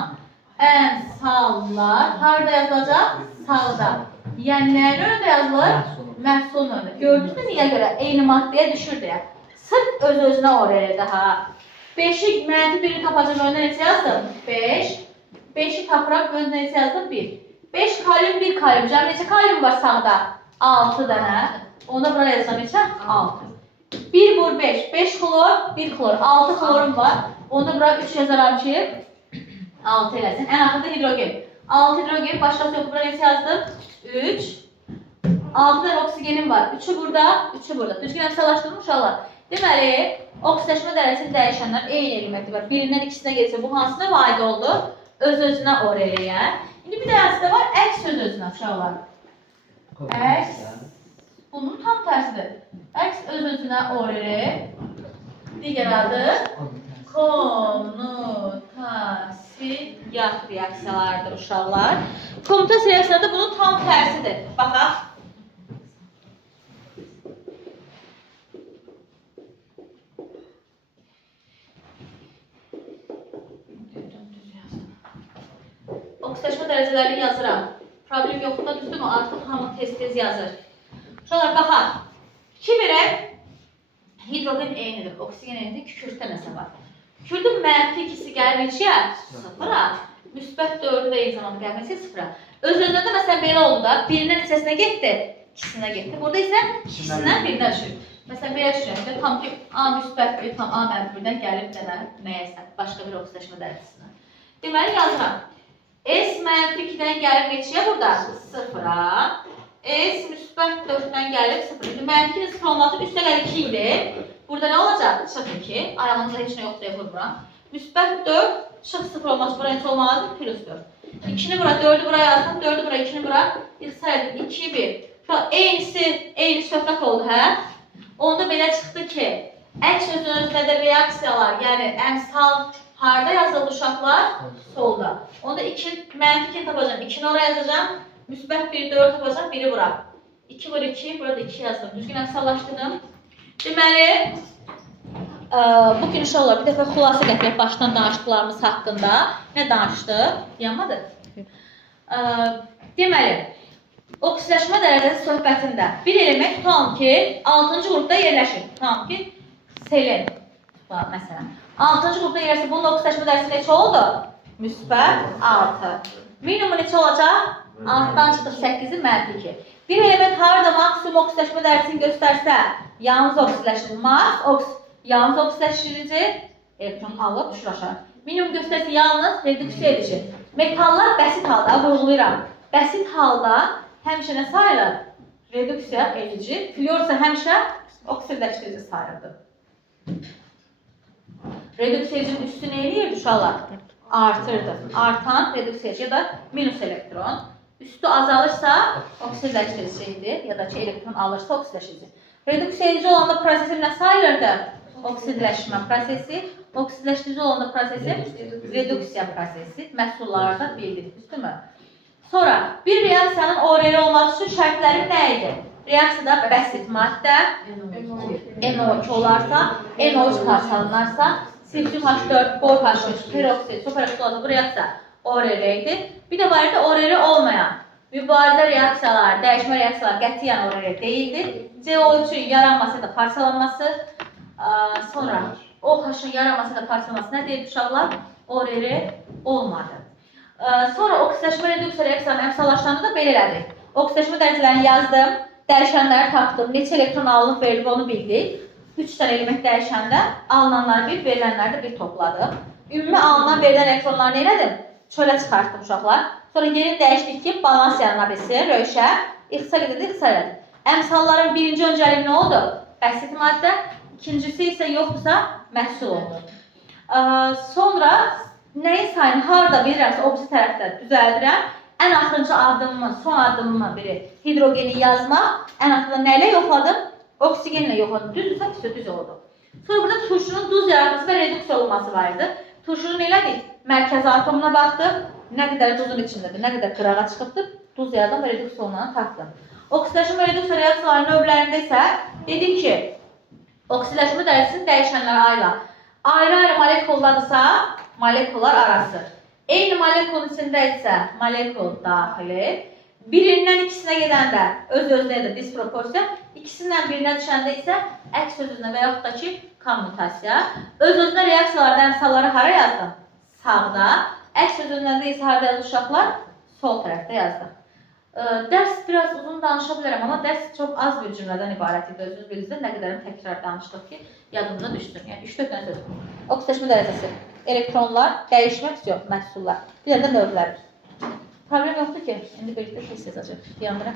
əmsallar harada yazılacaq? Sağda. Yəni nəyin önündə yazılır? Məhsulun önündə. Gördünüzmü niyə görə? Eyni maddəyə düşür deyə. Sırf öz-özünə ORR-də ha. 5'i mənfi 1'i tapacaq önündə neçə yazdım? 5. 5'i tapıraq önündə neçə yazdım? 1. 5 kalium, 1 kalium. Cəmi neçə kalium var sağda? 6 dənə. Onda bura yazsam neçə? 6. 1 vur 5. 5 xlor, 1 xlor. 6 xlorum var. Onda bura 3 yazaram ki 6 eləsin. Ən axırda hidrogen. 6 hidrogen. Başqası yox. Bura neçə yazdım? 3. 6 dənə oksigenim var. 3'ü burada, 3'ü burada. Düzgün əmsallaşdırılmış uşaqlar. Deməli, oksidləşmə dərəcəsini dəyişənlər eyni elementdir. Birindən ikisinə gəlsə bu hansına aid oldu? Öz-özünə ORR-yə. İndi bir dənəsi də var, əks söz özünə uşaqlar. Əks, bunun tam tərsidir. Əks öz-özünə ORR, digər adı komutasiyat reaksiyalarıdır uşaqlar. Komutasiya reaksiyaları da bunun tam tərsidir. Baxaq. Oksidaşma dərəcələrini yazıram. Problem yoxdur da, düzdürmü? Artıq hamı tez-tez yazır. Uşaqlar, baxaq. İki verək, hidrogen eynidir, oksigen eynidir, kükürddə nəsə var. Kükürdün mənfi ikisi gəlir neçəyə? Sıfıra. Müsbət 4-ü də eyni zamanda gəlir neçəyə? Sıfıra. Öz-özünə də məsələn belə oldu da, birindən neçəsinə getdi? İkisinə getdi. Burada isə ikisindən birinə düşür. Məsələn, belə düşünürəm, tam ki, A müsbət 1, tam A mənfi 1-dən gəlib dənə nəyəsə, başqa bir oksidaşma dərəcəsinə. Deməli, yazıram. S mənfi 2-dən gəlib neçəyə burada? Sıfıra. S müsbət 4-dən gəlib 0. Mənfi 2-nin 0 olması üstə gəlir 2 idi. Burada nə olacaq? Çıx 2. Ayağımızda heç nə yoxdur, vurmuram. Müsbət 4, çıx 0 olması bura neçə olmalıdır? Plus 4. 2-ni bura, 4-ü bura yazdım, 4-ü bura, 2-ni bura. İxtisar edin, 2, 1. Şu an eyni söhbət oldu, hə? Onda belə çıxdı ki, əks sözün özündə də reaksiyalar, yəni əmsal harda yazıldı uşaqlar? Solda. Onda mənfi 2 tapacağım, 2-ni oraya yazacağım. Müsbət 1, 4 tapacağım, 1-i bura. 2 var 2, burada 2 yazdım. Düzgün əmsallaşdırdım. Deməli, bugün uşaqlar bir dəfə xülasə gətirək başdan danışdıqlarımız haqqında. Nə danışdıq? Yanmadı. Deməli, oksidaşma dərəcəsi söhbətində bir element tutalım ki, 6-cı qrupda yerləşir. Tutalım ki, selen. Məsələn. 6-cı qrupda yerləşir. Bunun oksidaşma dərəcəsi neçə oldu? Müsbət 6. Minimumu neçə olacaq? 6-dan çıxdıq 8-i mənfi 2. Bir element harada maksimum oksidaşma dərəcəsini göstərsə, yalnız oksidaşdırıcı, yalnız oksidaşdırıcı, elektron alıb düşür aşağı. Minimum göstərsə yalnız reduksiya edici. Metallar bəsit halda, vurğulayıram. Bəsit halda həmişə nə sayılır? Reduksiya edici. Flor isə həmişə oksidaşdırıcı sayılır. Reduksiya edicinin üstü nə eləyir uşaqlar? Artırdı. Artan reduksiya edici ya da minus elektron. Üstü azalırsa oksidaşdırıcıydı ya da ki elektron alırsa oksidaşdırıcı. Reduksiya edici olanda prosesi nə sayılırdı? Oksidaşma prosesi. Oksidaşdırıcı olanda prosesi reduksiya prosesi. Məhsullarda bildik, düzdürmü? Sonra bir reaksiyanın ORR olması üçün şərtləri nə idi? Reaksiyada bəsit maddə NO2 olarsa, NO3 parçalanarsa, silisium H4, bor H3, peroksid, superoksid olsa bu reaksiya ORR idi. Bir də var idi ORR olmayan mübadilə reaksiyalar, dəyişmə reaksiyalar qətiyyən ORR deyildir. CO3-ün yaranması ya da parçalanması, sonra OH-ın yaranması ya da parçalanması nə deyildi uşaqlar? ORR olmadı. Sonra oksidaşma reduksiya reaksiyanın əmsallaşlarında da belə elədik. Oksidaşma dərəcələrini yazdım, dəyişənləri tapdım, neçə elektron alınıb verilib onu bildik. 3 dənə element dəyişəndə alınanları bir, verilənləri də bir topladıq. Ümumi alınan verilən elektronları nə elədim? Çölə çıxartdım uşaqlar. Sonra yerini dəyişdik ki, balans yarana bilsin, röyşə, ixtisar edildi, ixtisar edildi. Əmsalların birinci öncəliyi nə oldu? Bəsit maddə, ikincisi isə yoxdursa məhsul oldu. Sonra nəyi sayını harada bilirəmsə o birisi tərəfdə düzəldirəm. Ən axırıncı addımımın, son addımımın biri hidrogeni yazmaq. Ən axırda nə ilə yoxladım? Oksigenlə yoxladım. Düzdürsə pis düz oldu. Sonra burada turşunun duz yaratması və reduksiya olması var idi. Turşunu nə elədik? Mərkəzi atomuna baxdıq. Nə qədər duzun içindədir, nə qədər qırağa çıxıbdır. Duz yaradan və reduksiya olunanı tapdım. Oksidaşma və reduksiya reaksiyaların növlərində isə dedik ki, oksidaşma dərəcəsini dəyişənlərə ayrılar. Ayrı-ayrı molekullardırsa, molekullar arası. Eyni molekulun içində isə molekul daxili. Birindən ikisinə gedəndə öz-özünə də disproporsiya, ikisindən birinə düşəndə isə əks öz-özünə və yaxud da ki, kommutasiya. Öz-özünə reaksiyalarda əmsalları hara yazdım? Sağda. Əks öz-özünə də isə harada yazdı uşaqlar? Sol tərəfdə yazdıq. Dərs biraz uzun danışa bilərəm, amma dərs çox az bir cümlədən ibarət idi. Özünüz bilirsiniz, nə qədərim təkrar danışdıq ki, yadımda düşsün. Yəni 3-4 dənə söz. Oksidaşma dərəcəsi, elektronlar, dəyişmək yox, məhsullar. Bir də növləri. Problem yoxdur ki, indi birlikdə test yazacaq. Yandıra.